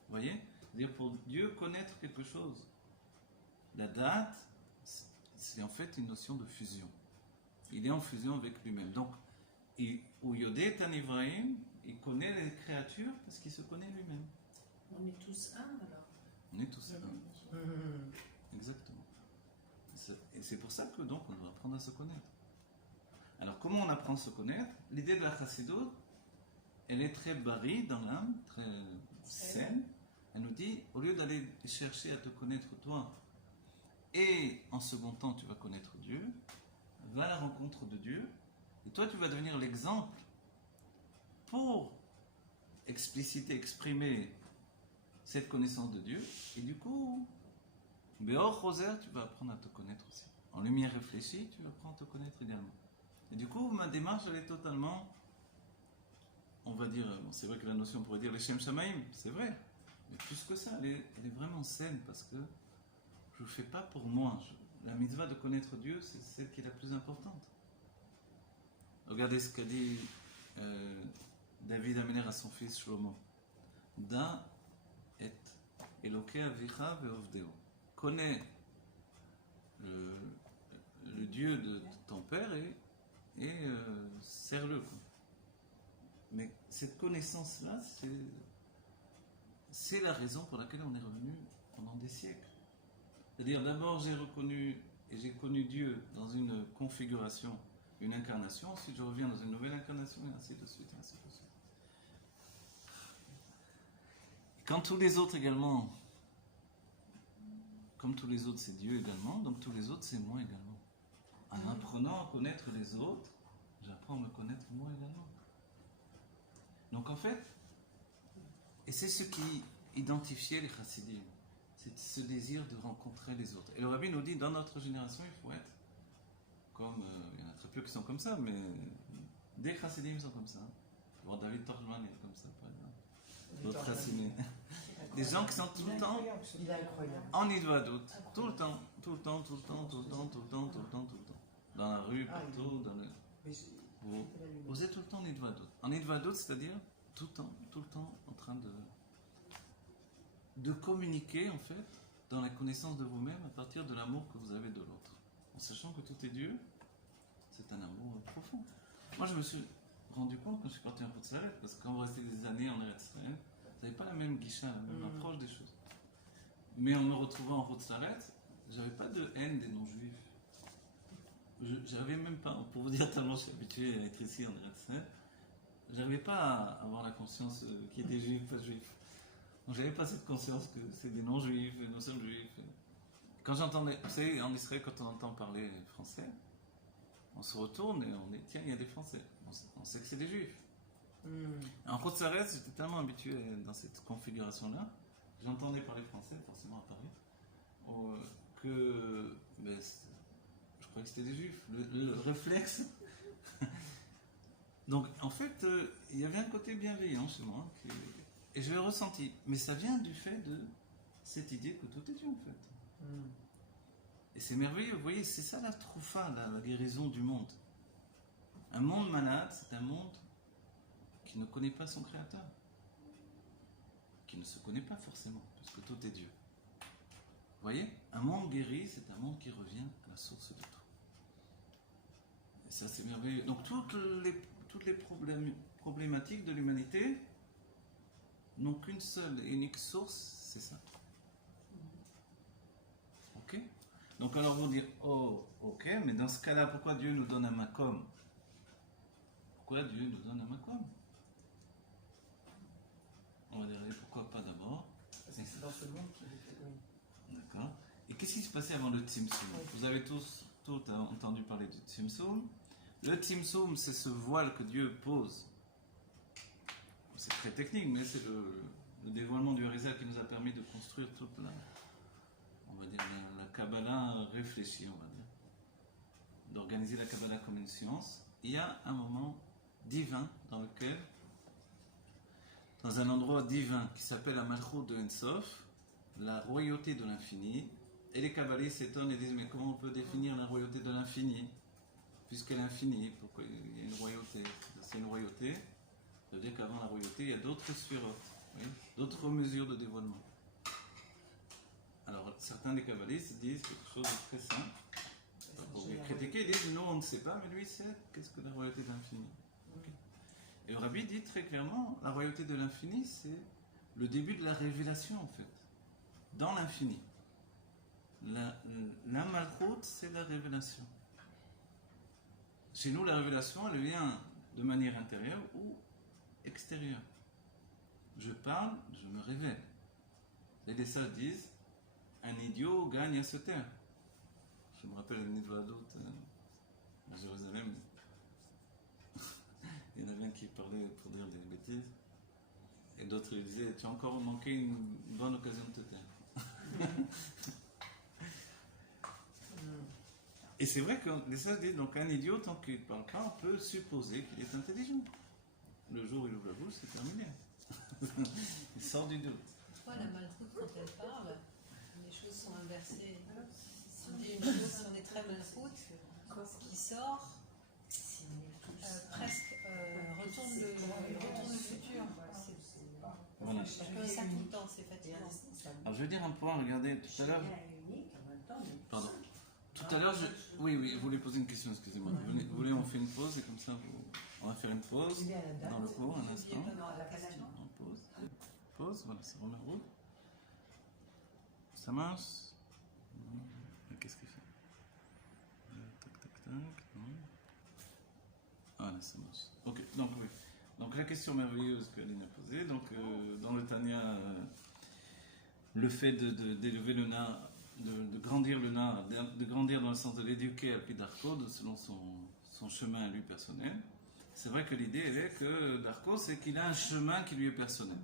Vous voyez? C'est-à-dire pour Dieu connaître quelque chose, la date, c'est en fait une notion de fusion. Il est en fusion avec lui-même. Donc, ou Yodé Tanivraim, il connaît les créatures parce qu'il se connaît lui-même. On est tous un alors. On est tous un. Exactement. Et c'est pour ça que donc on doit apprendre à se connaître. Alors comment on apprend à se connaître? L'idée de la Chassidut, elle est très barri dans l'âme, très saine. Elle nous dit, au lieu d'aller chercher à te connaître toi, et en second temps tu vas connaître Dieu, va à la rencontre de Dieu, et toi tu vas devenir l'exemple pour expliciter, exprimer cette connaissance de Dieu, et du coup, Béor Roser, tu vas apprendre à te connaître aussi. En lumière réfléchie, tu vas apprendre à te connaître également. Et du coup, ma démarche, elle est totalement, on va dire, bon, c'est vrai que la notion, on pourrait dire les Shem Shamaim, c'est vrai, mais plus que ça, elle est vraiment saine, parce que je ne le fais pas pour moi. La mitzvah de connaître Dieu, c'est celle qui est la plus importante. Regardez ce qu'a dit David Améler à son fils Shlomo. Da et Elokei avicha ve'ovdeo. Connais le Dieu de ton père et sers-le. Mais cette connaissance-là, c'est la raison pour laquelle on est revenu pendant des siècles. C'est-à-dire, d'abord, j'ai reconnu et j'ai connu Dieu dans une configuration, une incarnation, ensuite je reviens dans une nouvelle incarnation, et ainsi de suite, et ainsi de suite. Quand tous les autres également, comme tous les autres, c'est Dieu également, donc tous les autres, c'est moi également. En apprenant à connaître les autres, j'apprends à me connaître moi également. Donc en fait, et c'est ce qui identifiait les chassidim, c'est ce désir de rencontrer les autres. Et le Rabbi nous dit, dans notre génération, il faut être comme, il y en a très peu qui sont comme ça, mais des chassidim sont comme ça. Bon, David Torjman est comme ça, par exemple. D'autres chassidim. Des gens qui sont tout le temps Il est incroyable. en Nidvadout, tout le temps, tout le temps, tout le temps, tout le temps, tout le temps, tout le temps, tout le temps. Dans la rue, partout, dans le... Mais Vous êtes tout le temps en Nidvadout. En Nidvadout, c'est-à-dire tout le temps en train de communiquer, en fait, dans la connaissance de vous-même à partir de l'amour que vous avez de l'autre. En sachant que tout est Dieu, c'est un amour profond. Moi, je me suis rendu compte quand je suis parti en Routsalet, parce que quand vous restez des années en Eretz Israël, vous n'avez pas la même guichet, la même approche des choses. Mais en me retrouvant en Routsalet, j'avais pas de haine des non-juifs. J'avais même pas, pour vous dire tellement je suis habitué à être ici en Eretz Israël, j'arrivais pas à avoir la conscience qu'il y ait des juifs, pas juifs. Donc j'avais pas cette conscience que c'est des non-juifs, nous sommes juifs. Quand j'entendais, vous savez, en Israël, quand on entend parler français, on se retourne et on est, tiens, il y a des Français. On sait que c'est des juifs. En Routsaret, j'étais tellement habitué dans cette configuration-là, j'entendais parler français, forcément à Paris, que ben, je croyais que c'était des juifs. Le réflexe. Donc en fait, il y avait un côté bienveillant chez moi, et je l'ai ressenti. Mais ça vient du fait de cette idée que tout est Dieu en fait. Et c'est merveilleux, vous voyez, c'est ça la troufa, la guérison du monde. Un monde malade, c'est un monde qui ne connaît pas son créateur, qui ne se connaît pas forcément, puisque tout est Dieu. Vous voyez, un monde guéri, c'est un monde qui revient à la source de tout. Et ça, c'est merveilleux. Donc toutes les problématiques de l'humanité n'ont qu'une seule et unique source, c'est ça. Ok? Donc alors vous dire, oh, ok, mais dans ce cas-là, pourquoi Dieu nous donne un makom? Pourquoi Dieu nous donne un makom? On va dire, pourquoi pas d'abord? parce que c'est dans ce monde qu'il était. Oui. D'accord. Et qu'est-ce qui se passait avant le Tzimtzum? Vous avez tous entendu parler du Tzimtzum. Le Tzimtzum, c'est ce voile que Dieu pose. C'est très technique, mais c'est le dévoilement du Harizal qui nous a permis de construire toute on va dire, la Kabbalah réfléchie, on va dire. D'organiser la Kabbalah comme une science. Il y a un moment divin dans lequel, dans un endroit divin qui s'appelle la Malchut de Ensof, la royauté de l'infini, et les kabbalistes s'étonnent et disent mais comment on peut définir la royauté de l'infini puisqu'elle est infinie, pourquoi il y a une royauté? C'est une royauté, ça veut dire qu'avant la royauté il y a d'autres sphérotes, d'autres mesures de dévoilement. Alors certains des kabbalistes disent quelque chose de très simple, pour les critiquer, ils disent non on ne sait pas, mais lui il sait qu'est-ce que la royauté de l'infini. Et le Rabbi dit très clairement, la royauté de l'infini, c'est le début de la révélation en fait, dans l'infini. La Malchut, c'est la révélation. Chez nous, la révélation, elle vient de manière intérieure ou extérieure. Je parle, je me révèle. Les sages disent, un idiot gagne à se taire. Je me rappelle une Nidvadout à Jérusalem. Il y en avait un qui parlait pour dire des bêtises, et d'autres lui disaient tu as encore manqué une bonne occasion de te taire. Et c'est vrai que les sages disent donc un idiot, tant qu'il ne parle pas, on peut supposer qu'il est intelligent. Le jour où il ouvre la bouche, c'est terminé. Il sort du doute. Pourquoi la Malchut, quand elle parle, les choses sont inversées? Si on dit une chose, si on est très Malchut, ce qui sort presque retourne le futur. Voilà. C'est comme ça tout le temps, c'est fatigant. Alors je vais dire un point, regardez, tout à l'heure. Pardon. Tout à l'heure, oui, vous voulez poser une question, excusez-moi. Vous voulez, on fait une pause et comme ça, on va faire une pause dans le cours, un instant. La question. On pause. pose, voilà, ça remet en route. Ça marche. Qu'est-ce qu'il fait? Tac, tac, tac. Non. Voilà, ça marche. Ok, donc oui. Donc la question merveilleuse qu'Aline a posée, donc dans le Tanya, le fait d'élever le na, de grandir le na, de grandir dans le sens de l'éduquer à Pidarko, selon son chemin à lui personnel. C'est vrai que l'idée, elle est que Darko, c'est qu'il a un chemin qui lui est personnel.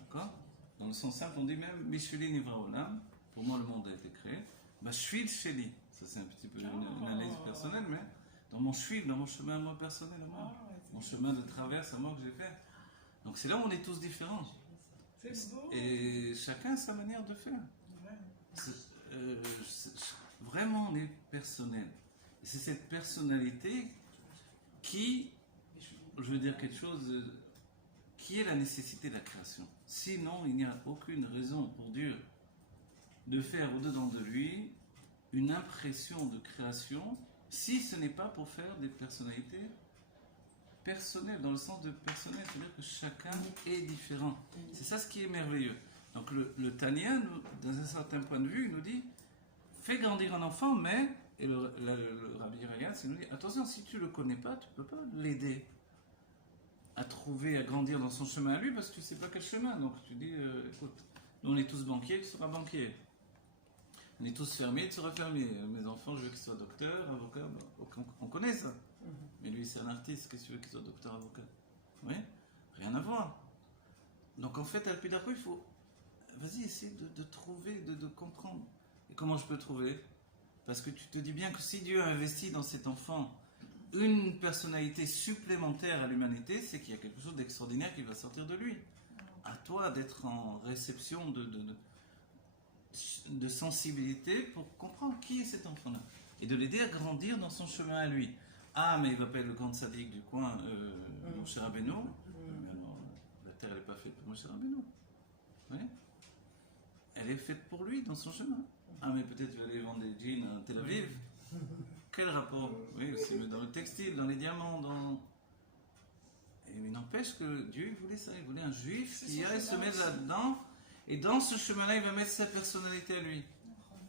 D'accord? Dans le sens simple, on dit même Mishuli Nivra Olam, pour moi le monde a été créé. Shvil Sheli, ça c'est un petit peu une analyse personnelle, mais dans mon shvil, dans mon chemin à moi personnel, à moi, mon chemin de traverse à moi que j'ai fait. Donc c'est là où on est tous différents. C'est beau. Et chacun a sa manière de faire. Vraiment, on est personnel. Et c'est cette personnalité qui, je veux dire quelque chose, qui est la nécessité de la création. Sinon, il n'y a aucune raison pour Dieu de faire au-dedans de lui une impression de création, si ce n'est pas pour faire des personnalités personnelles, dans le sens de personnel, c'est-à-dire que chacun est différent. C'est ça ce qui est merveilleux. Donc le Tanya, dans un certain point de vue, il nous dit, fais grandir un enfant, mais, et le Rabbi Rayatz, il nous dit, attention, si tu ne le connais pas, tu ne peux pas l'aider à trouver, à grandir dans son chemin à lui, parce que tu ne sais pas quel chemin. Donc tu dis, écoute, nous on est tous banquiers, tu seras banquier. On est tous fermiers, tu seras fermier. Mes enfants, je veux qu'ils soient docteurs, avocats, on connaît ça. Mais lui, c'est un artiste, qu'est-ce que tu veux qu'il soit docteur, avocat? Oui, rien à voir. Donc en fait, à Pidarko, il faut, vas-y, essayer de trouver, de comprendre. Et comment je peux trouver? Parce que tu te dis bien que si Dieu a investi dans cet enfant une personnalité supplémentaire à l'humanité, c'est qu'il y a quelque chose d'extraordinaire qui va sortir de lui. À toi d'être en réception de sensibilité pour comprendre qui est cet enfant-là. Et de l'aider à grandir dans son chemin à lui. Ah, mais il va pas être le grand sadique du coin, mon cher Rabbeinu. Mais alors, la terre, elle n'est pas faite pour mon cher Rabbeinu. Oui. Elle est faite pour lui, dans son chemin. Ah, mais peut-être tu vas aller vendre des jeans à Tel Aviv. Quel rapport? Oui, aussi dans le textile, dans les diamants, dans... Et il n'empêche que Dieu, il voulait ça. Il voulait un juif qui aille se mettre là-dedans. Et dans ce chemin-là, il va mettre sa personnalité à lui.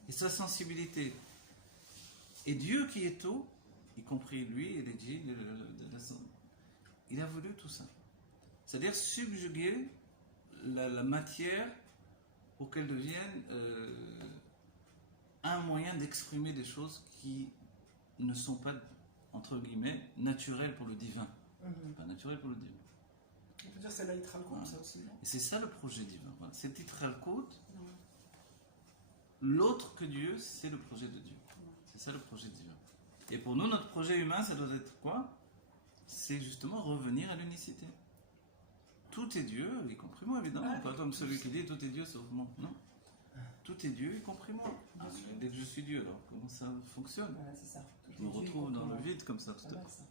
Et sa sensibilité. Et Dieu qui est tout, y compris lui et les djinns, il a voulu tout ça. C'est-à-dire subjuguer la matière pour qu'elle devienne un moyen d'exprimer des choses qui ne sont pas, entre guillemets, naturelles pour le divin. Pas naturelles pour le divin. On peut dire que c'est la Yitralkout, Voilà. ça aussi, non? Et c'est ça le projet divin. Voilà. C'est Yitralkout. L'autre que Dieu, c'est le projet de Dieu. C'est ça le projet divin. Et pour nous, notre projet humain, ça doit être quoi? C'est justement revenir à l'unicité. Tout est Dieu, y compris moi, évidemment. Pas comme celui qui dit tout est Dieu sauf moi. Non. Tout est Dieu, y compris moi. Ah, dès que je suis Dieu, alors comment ça fonctionne? Voilà, c'est ça. Je me retrouve dans le vide comme ça tout à Voilà, coup. ça.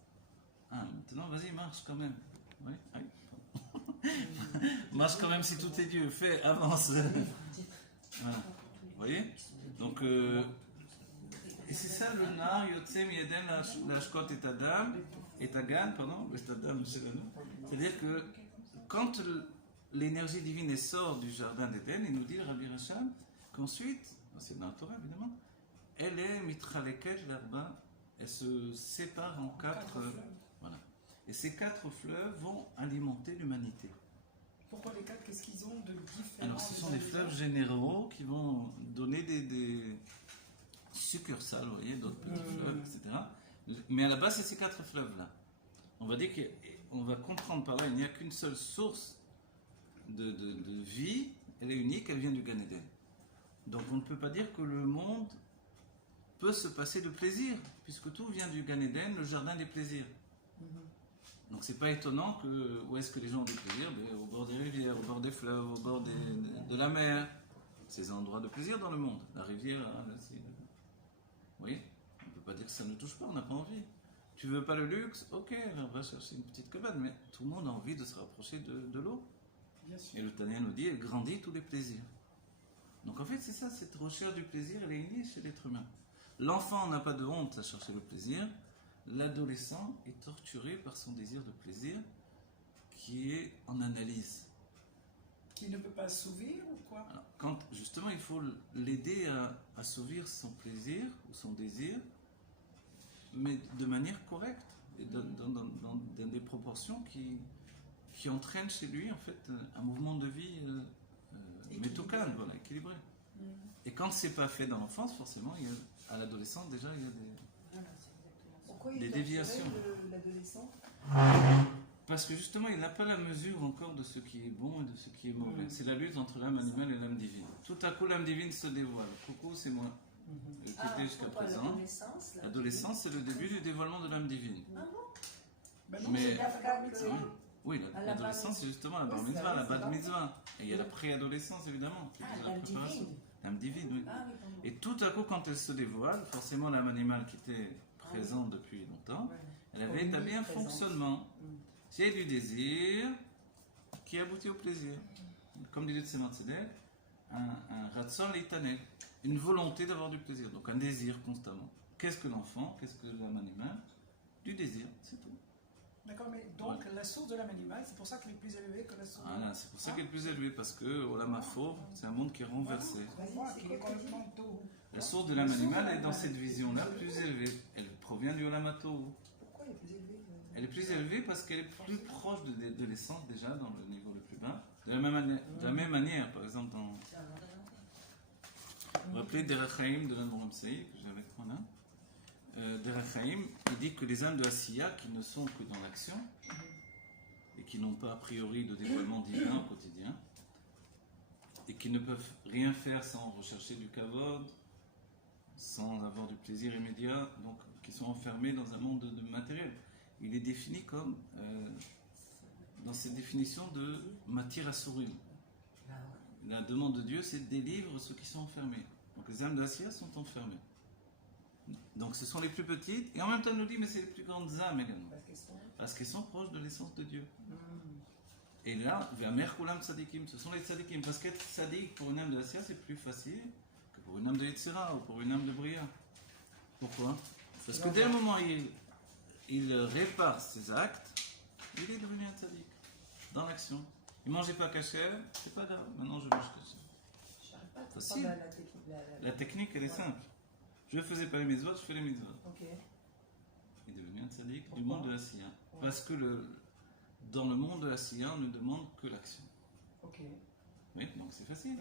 Ah, maintenant, vas-y, marche quand même. Oui, oui. Marche quand même si tout est Dieu. Fais, avance. Voilà. Vous voyez? Donc, et c'est ça le nar, yotzem yeden lashkot et adam, et agan, pardon, c'est-à-dire que quand l'énergie divine sort du jardin d'Éden, il nous dit, Rabbi Racham, qu'ensuite, c'est dans la Torah évidemment, elle est mitraleket l'arba, elle se sépare en quatre. Voilà. Et ces 4 fleuves vont alimenter l'humanité. Pourquoi les 4? Qu'est-ce qu'ils ont de différent? Alors ce sont des fleuves généraux qui vont donner des succursales, vous voyez, d'autres petits fleuves, etc. Mais à la base, c'est ces 4 fleuves-là. On va dire qu'on va comprendre par là, il n'y a qu'une seule source de vie, elle est unique, elle vient du Gan Eden. Donc on ne peut pas dire que le monde peut se passer de plaisir, puisque tout vient du Gan Eden, le jardin des plaisirs. Donc c'est pas étonnant que où est-ce que les gens ont du plaisir? Au bord des rivières, au bord des fleuves, au bord de la mer. Ces endroits de plaisir dans le monde. La rivière, hein, là, c'est... Oui, on ne peut pas dire que ça ne touche pas, on n'a pas envie. Tu veux pas le luxe? Ok, on va chercher une petite cabane, mais tout le monde a envie de se rapprocher de l'eau. Bien sûr. Et le Tanya nous dit, elle grandit tous les plaisirs. Donc en fait, c'est ça, cette recherche du plaisir, elle est innée chez l'être humain. L'enfant n'a pas de honte à chercher le plaisir. L'adolescent est torturé par son désir de plaisir qui est en analyse. Qui ne peut pas s'ouvrir ou quoi? Alors, quand justement il faut l'aider à assouvir son plaisir ou son désir, mais de manière correcte et dans des proportions qui entraînent chez lui en fait un mouvement de vie métocane, voilà, équilibré. Et quand c'est pas fait dans l'enfance, forcément, à l'adolescence déjà il y a des Voilà, c'est exactement ça. Pourquoi Des il déviations. l'adolescent? Parce que justement, il n'a pas la mesure encore de ce qui est bon et de ce qui est mauvais. C'est la lutte entre l'âme animale et l'âme divine. Tout à coup, l'âme divine se dévoile. Coucou, c'est moi. Qui était jusqu'à pourquoi présent. l'adolescence, là, L'adolescence, c'est le début du dévoilement de l'âme divine. Ben non, Mais- c'est pas la bar mitzvah. Oui, À la l'adolescence, bar- c'est justement la bar Oui, mitzvah, c'est la vrai, bat c'est mitzvah. Et il y a la préadolescence, évidemment. Qui est Ah, déjà la l'âme préparation. divine. L'âme divine, oui. Ah oui, pardon. Et tout à coup, quand elle se dévoile, forcément, l'âme animale qui était présente depuis longtemps, Ouais. elle avait établi un Omniprésente. fonctionnement. C'est du désir qui aboutit au plaisir. Comme dit le Tzemach Tzedek, un ratson leitanel, une volonté d'avoir du plaisir, donc un désir constamment. Qu'est-ce que l'enfant? Qu'est-ce que l'âme animale? Du désir, c'est tout. D'accord, mais donc la source de l'âme animale, c'est pour ça qu'elle est plus élevée que la source de Voilà, c'est pour ça qu'elle est plus élevée, parce que Olam Afo, c'est un monde qui est renversé. On voit qu'il est complètement tôt. La source de l'âme animale est dans cette vision-là plus élevée. Elle provient du Olam Atouh. Pourquoi il est plus élevé? Elle est plus élevée parce qu'elle est plus proche de l'essence déjà dans le niveau le plus bas. De la même manière, par exemple, dans. C'est un vendeur. Vous vous rappelez d'Erachaim de l'Anne Ramsey, que j'ai avec moi là. D'Erachaim, il dit que les âmes de Asiya, qui ne sont que dans l'action, et qui n'ont pas a priori de dévoilement divin au quotidien, et qui ne peuvent rien faire sans rechercher du kavod, sans avoir du plaisir immédiat, donc qui sont enfermés dans un monde de matériel. Il est défini comme, dans cette définition de matière à sourire. Ah ouais. La demande de Dieu, c'est délivre ceux qui sont enfermés. Donc les âmes d'Assia sont enfermées. Donc ce sont les plus petites, et en même temps, on nous dit, mais c'est les plus grandes âmes également. Parce qu'elles sont proches de l'essence de Dieu. Et là, vers Merkulam Tzadikim, ce sont les Tzadikim. Parce qu'être Tzadik pour une âme de Assia, c'est plus facile que pour une âme de Yetzira ou pour une âme de Bria. Pourquoi? Parce que dès le moment où il répare ses actes, il est devenu un Tzadik. Dans l'action. Il ne mangeait pas kasher, c'est pas grave, maintenant je mange kasher. J'arrive pas à Facile. comprendre la technique. La technique, elle est simple. Je ne faisais pas les mitzvot, je fais les mitzvot. Ok. Il est devenu un tzaddik du Pourquoi? monde de Assia. Parce que dans le monde de Assia, on ne demande que l'action. Ok. Oui, donc c'est facile.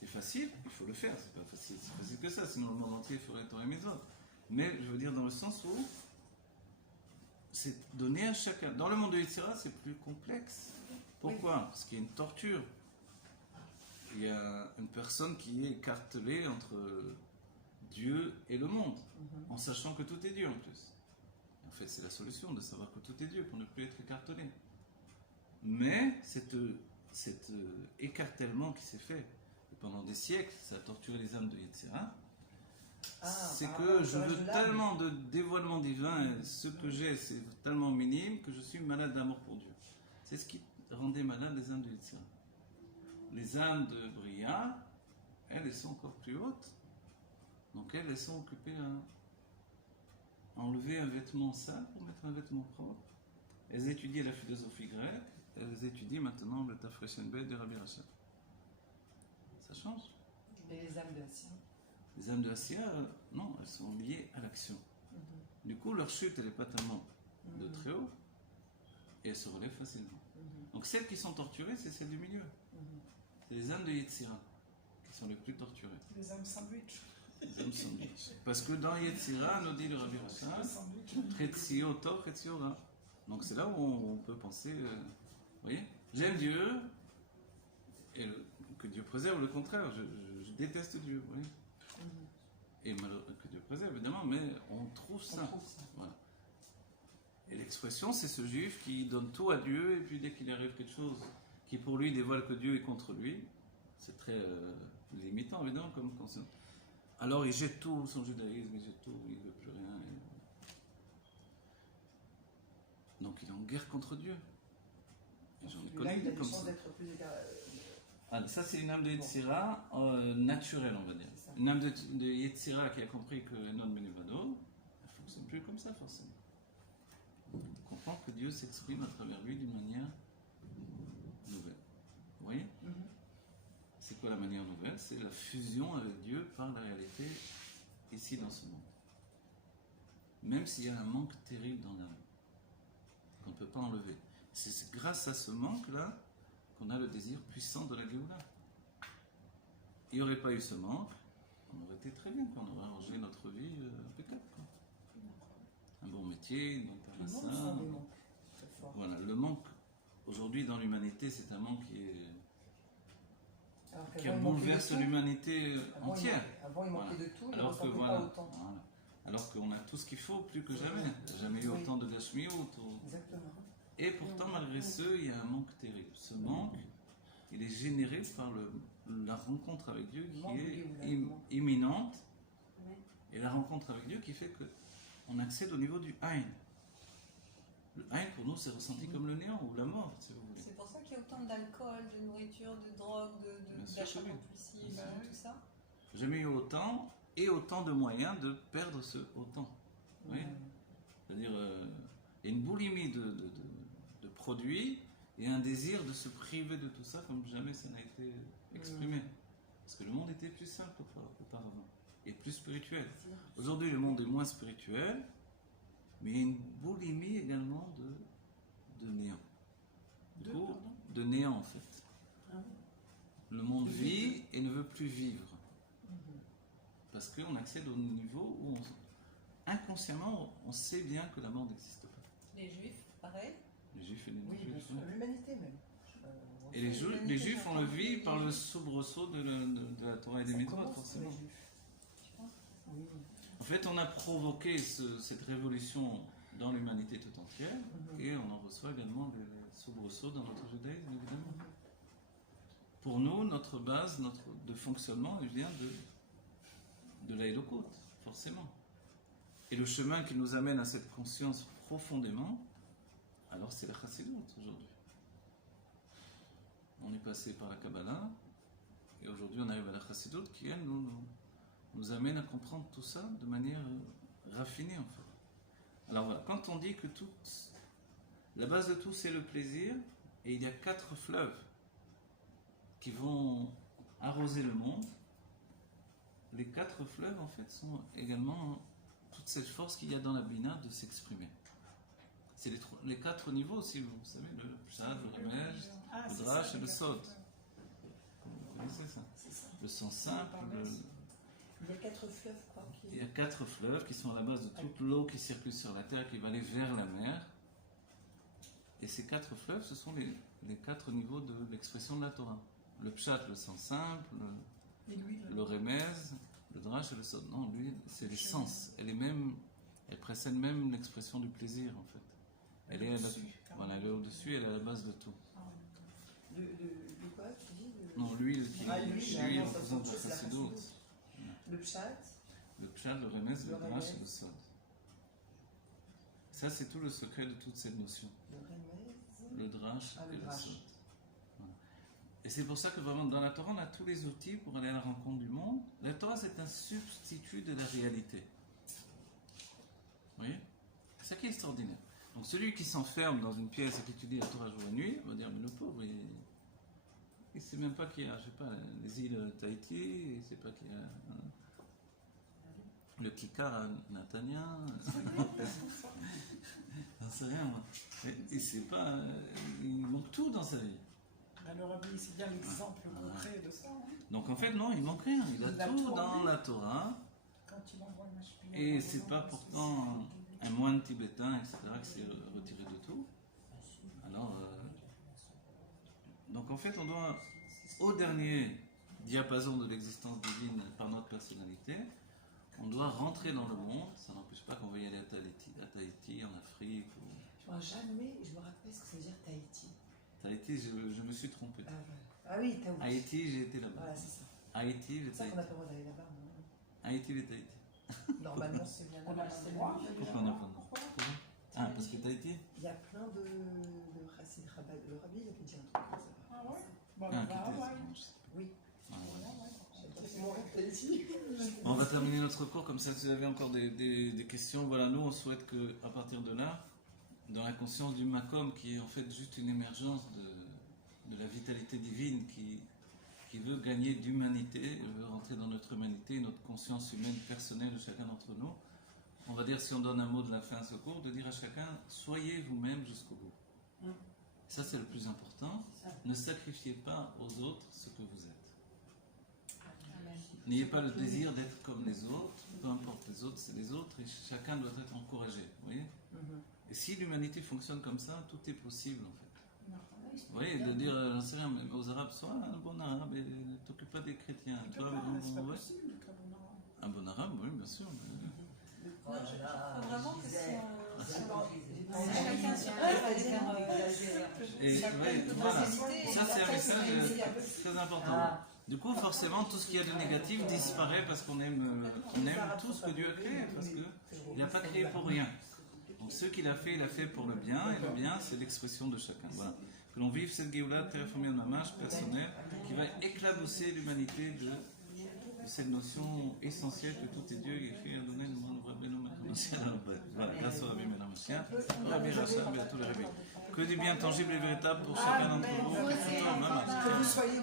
C'est facile, il faut le faire. C'est pas facile, c'est facile que ça, sinon le monde entier ferait Torah et mitzvot. Mais je veux dire dans le sens où c'est donné à chacun. Dans le monde de Yetzira, c'est plus complexe. Pourquoi? Parce qu'il y a une torture. Il y a une personne qui est écartelée entre Dieu et le monde, en sachant que tout est Dieu en plus. En fait, c'est la solution de savoir que tout est Dieu pour ne plus être écartelé. Mais cet écartèlement qui s'est fait et pendant des siècles, ça a torturé les âmes de Yetzira. C'est que je veux tellement de dévoilement divin, et ce que j'ai, c'est tellement minime que je suis malade d'amour pour Dieu. C'est ce qui rendait malade les âmes de Yetzira. Les âmes de Bria, elles sont encore plus hautes. Donc elles sont occupées à enlever un vêtement sale pour mettre un vêtement propre. Elles étudiaient la philosophie grecque, elles étudient maintenant le Tafreshenbet de Rabbi Rachel. Ça change. Et les âmes de Assia? Les âmes de Assia, non, elles sont liées à l'action. Du coup, leur chute, elle n'est pas tellement de très haut, et elles se relèvent facilement. Donc celles qui sont torturées, c'est celles du milieu. C'est les âmes de Yetzira qui sont les plus torturées. Les âmes sandwich. Les âmes sandwich. Parce que dans Yetzira, nous dit le Rabbi Rachel, Les sandwichs. Chetzio Tov, Chetzio Ra. Donc c'est là où on peut penser, vous voyez, j'aime Dieu, et que Dieu préserve, le contraire, je déteste Dieu, vous voyez. Et que Dieu préserve, évidemment, mais on trouve ça. Voilà. Et l'expression, c'est ce juif qui donne tout à Dieu, et puis dès qu'il arrive quelque chose qui pour lui dévoile que Dieu est contre lui, c'est très limitant, évidemment, comme conscience. Alors il jette tout, son judaïsme, il jette tout, il ne veut plus rien. Donc il est en guerre contre Dieu. Et j'en connais il a des comme chances ça. d'être plus Ah, ça, c'est une âme de Yetzira naturelle, on va dire. C'est ça. Une âme de Yetzira qui a compris que non Benevado, elle ne fonctionne plus comme ça, forcément. On comprend que Dieu s'exprime à travers lui d'une manière nouvelle. Vous voyez? Mhm. C'est quoi la manière nouvelle? C'est la fusion avec Dieu par la réalité ici dans ce monde. Même s'il y a un manque terrible dans l'âme, qu'on ne peut pas enlever. C'est grâce à ce manque-là qu'on a le désir puissant de la Géoula. Il n'y aurait pas eu ce manque, on aurait été très bien, on aurait arrangé notre vie impeccable. Quoi. Un bon métier, une bonne Tout le monde parassin. sent des manques très forts. Voilà, le manque, aujourd'hui dans l'humanité, c'est un manque Alors qui qu'avant, il manquait bouleverse de tout. l'humanité Avant, entière. Avant, il manquait Voilà. de tout, il ne Alors que ressentait voilà, pas autant. voilà. Alors qu'on a tout ce qu'il faut plus que jamais. Il n'y a jamais eu Oui. autant de gashmiut. Exactement. Et pourtant, malgré ce, il y a un manque terrible. Ce manque, il est généré par la rencontre avec Dieu qui Manque est de Géoula. imminente. Ouais. Et la rencontre avec Dieu qui fait qu'on accède au niveau du Aïn. Le Aïn, pour nous, c'est ressenti comme le néant ou la mort, si vous voulez. C'est pour ça qu'il y a autant d'alcool, de nourriture, de drogue, Bien sûr d'achat que oui. compulsif, Bien sûr. tout ça. Jamais eu autant et autant de moyens de perdre ce autant. Oui. C'est-à-dire, il y a une boulimie de produits et un désir de se priver de tout ça comme jamais ça n'a été exprimé. Parce que le monde était plus simple auparavant et plus spirituel. Aujourd'hui, le monde est moins spirituel, mais il y a une boulimie également de néant. Du coup, de néant en fait. Ah Le monde vit et ne veut plus vivre. Parce qu'on accède au niveau où inconsciemment on sait bien que la mort n'existe pas. Les juifs, pareil. Les juifs et les Oui, bien non-juifs. sûr. oui. L'humanité même. Et les juifs, on le vit par le soubresaut de la Torah et des Ça mitzvot, commence forcément. pour les Juifs. Oui. En fait, on a provoqué cette révolution dans l'humanité tout entière et on en reçoit également des soubresauts dans notre judaïsme, évidemment. Pour nous, notre base de fonctionnement, elle vient de la Elokut, forcément. Et le chemin qui nous amène à cette conscience profondément, alors c'est la Chassidut aujourd'hui. On est passé par la Kabbalah et aujourd'hui on arrive à la Chassidut qui, elle, nous amène à comprendre tout ça de manière raffinée en fait. Alors voilà, quand on dit que la base de tout c'est le plaisir, et il y a 4 fleuves qui vont arroser le monde, les 4 fleuves en fait sont également toute cette force qu'il y a dans la Bina de s'exprimer. C'est les 4 niveaux aussi, vous savez, le Pshat, le Remez, le Drash et le Sod. Vous connaissez ça? C'est ça. Le sens simple, Il y a 4 fleuves, quoi. il y a 4 fleuves qui sont à la base de toute l'eau qui circule sur la terre, qui va aller vers la mer. Et ces 4 fleuves, ce sont les 4 niveaux de l'expression de la Torah. Le Pshat, le sens simple, Et lui, le Remez, le Drash et le Sod. Non, lui, c'est les sens. Elle précède même l'expression du plaisir, en fait. Elle est voilà, elle est au-dessus, elle est à la base de tout. De quoi tu dis Non, l'huile qui l'huile, lui non, ça, représente c'est la la Chassidut. Chassidut. Le Pshat, Le Pshat, le Remez, Le le Drash et Remez. le Sod. Ça, c'est tout le secret de toute cette notion. le Remez. Le Drash Ah, le et le Drash. Sod. Voilà. Et c'est pour ça que vraiment, dans la Torah, on a tous les outils pour aller à la rencontre du monde. La Torah, c'est un substitut de la réalité. Vous voyez? C'est ça qui est extraordinaire. Donc celui qui s'enferme dans une pièce et qui étudie la Torah jour et nuit, on va dire, mais le pauvre, il ne sait même pas qu'il y a, je sais pas, les îles Tahiti, il ne sait pas qu'il y a le Kikar à Natania. J'en sais rien, moi. Mais il sait pas, il manque tout dans sa vie. Alors, Rabbi, c'est bien l'exemple concret de ça. Hein. Donc en fait, non, il manque rien. Il Il a a tout tout dans enlevé. la Torah. Quand il envoie le mashpia, Et c'est pas pourtant un moine tibétain, etc., qui s'est retiré de tout. Alors, donc en fait, on doit, au dernier diapason de l'existence divine par notre personnalité, on doit rentrer dans le monde. Ça n'empêche pas qu'on va y aller à Tahiti, en Afrique. Je me rappelle ce que ça veut dire Tahiti. Tahiti, je me suis trompé. Ah, voilà. Ah oui, Tahiti. Haïti, j'ai été là-bas. Voilà, c'est ça. Haïti, le C'est ça qu'on Tahiti. n'a pas le droit d'aller là-bas. Non. Haïti, le Tahiti. Normalement, c'est bien On a là-bas. le c'est droit. le- Pourquoi on n'a pas le droit? Ah, parce que Tahiti? Il y a plein de Chassid Rabbah. Le Rabbi, il avait dit un truc comme ça. Ah ouais. Bon, Ah, là, qui était- ouais. je sais Oui. pas. Ouais. C'est mon Tahiti. Bon, on va terminer notre cours comme ça. Si vous avez encore des questions, voilà, nous on souhaite que à partir de là, dans la conscience du Makom, qui est en fait juste une émergence de la vitalité divine qui veut gagner d'humanité, veut rentrer dans notre humanité, notre conscience humaine personnelle de chacun d'entre nous. On va dire, si on donne un mot de la fin à ce cours, de dire à chacun, soyez vous-même jusqu'au bout. Ça, c'est le plus important. Ne sacrifiez pas aux autres ce que vous êtes. N'ayez pas le désir d'être comme les autres, peu importe les autres, c'est les autres, et chacun doit être encouragé. Vous voyez? Et si l'humanité fonctionne comme ça, tout est possible en fait. Vous voyez, de dire, j'en sais rien, aux Arabes, sois un bon Arabe et ne t'occupe pas des chrétiens. Toi, C'est pas ouais. possible d'être un bon arabe. Un bon Arabe, oui, bien sûr. Non, je crois vraiment que si Chacun chacun se lève avec Et chacun ouais, une voilà. possibilité, Ça, c'est un message c'est très important. Du coup, forcément, tout ce qu'il y a de négatif disparaît parce qu'on aime tout ce que Dieu a créé, parce qu'il n'a pas créé pour rien. Donc, ce qu'il a fait pour le bien, et le bien, c'est l'expression de chacun. Voilà. Que l'on vive cette Géoula, Terefomia de Mamash, personnelle, qui va éclabousser l'humanité de cette notion essentielle que tout est Dieu, et fait Adonai, nous monde Rabbeinu, voilà, grâce au Rabbi Ménam Mashiach, au Rabbi Rachab et à tous les rabbis. Que du bien tangible et véritable pour chacun d'entre vous. Que vous soyez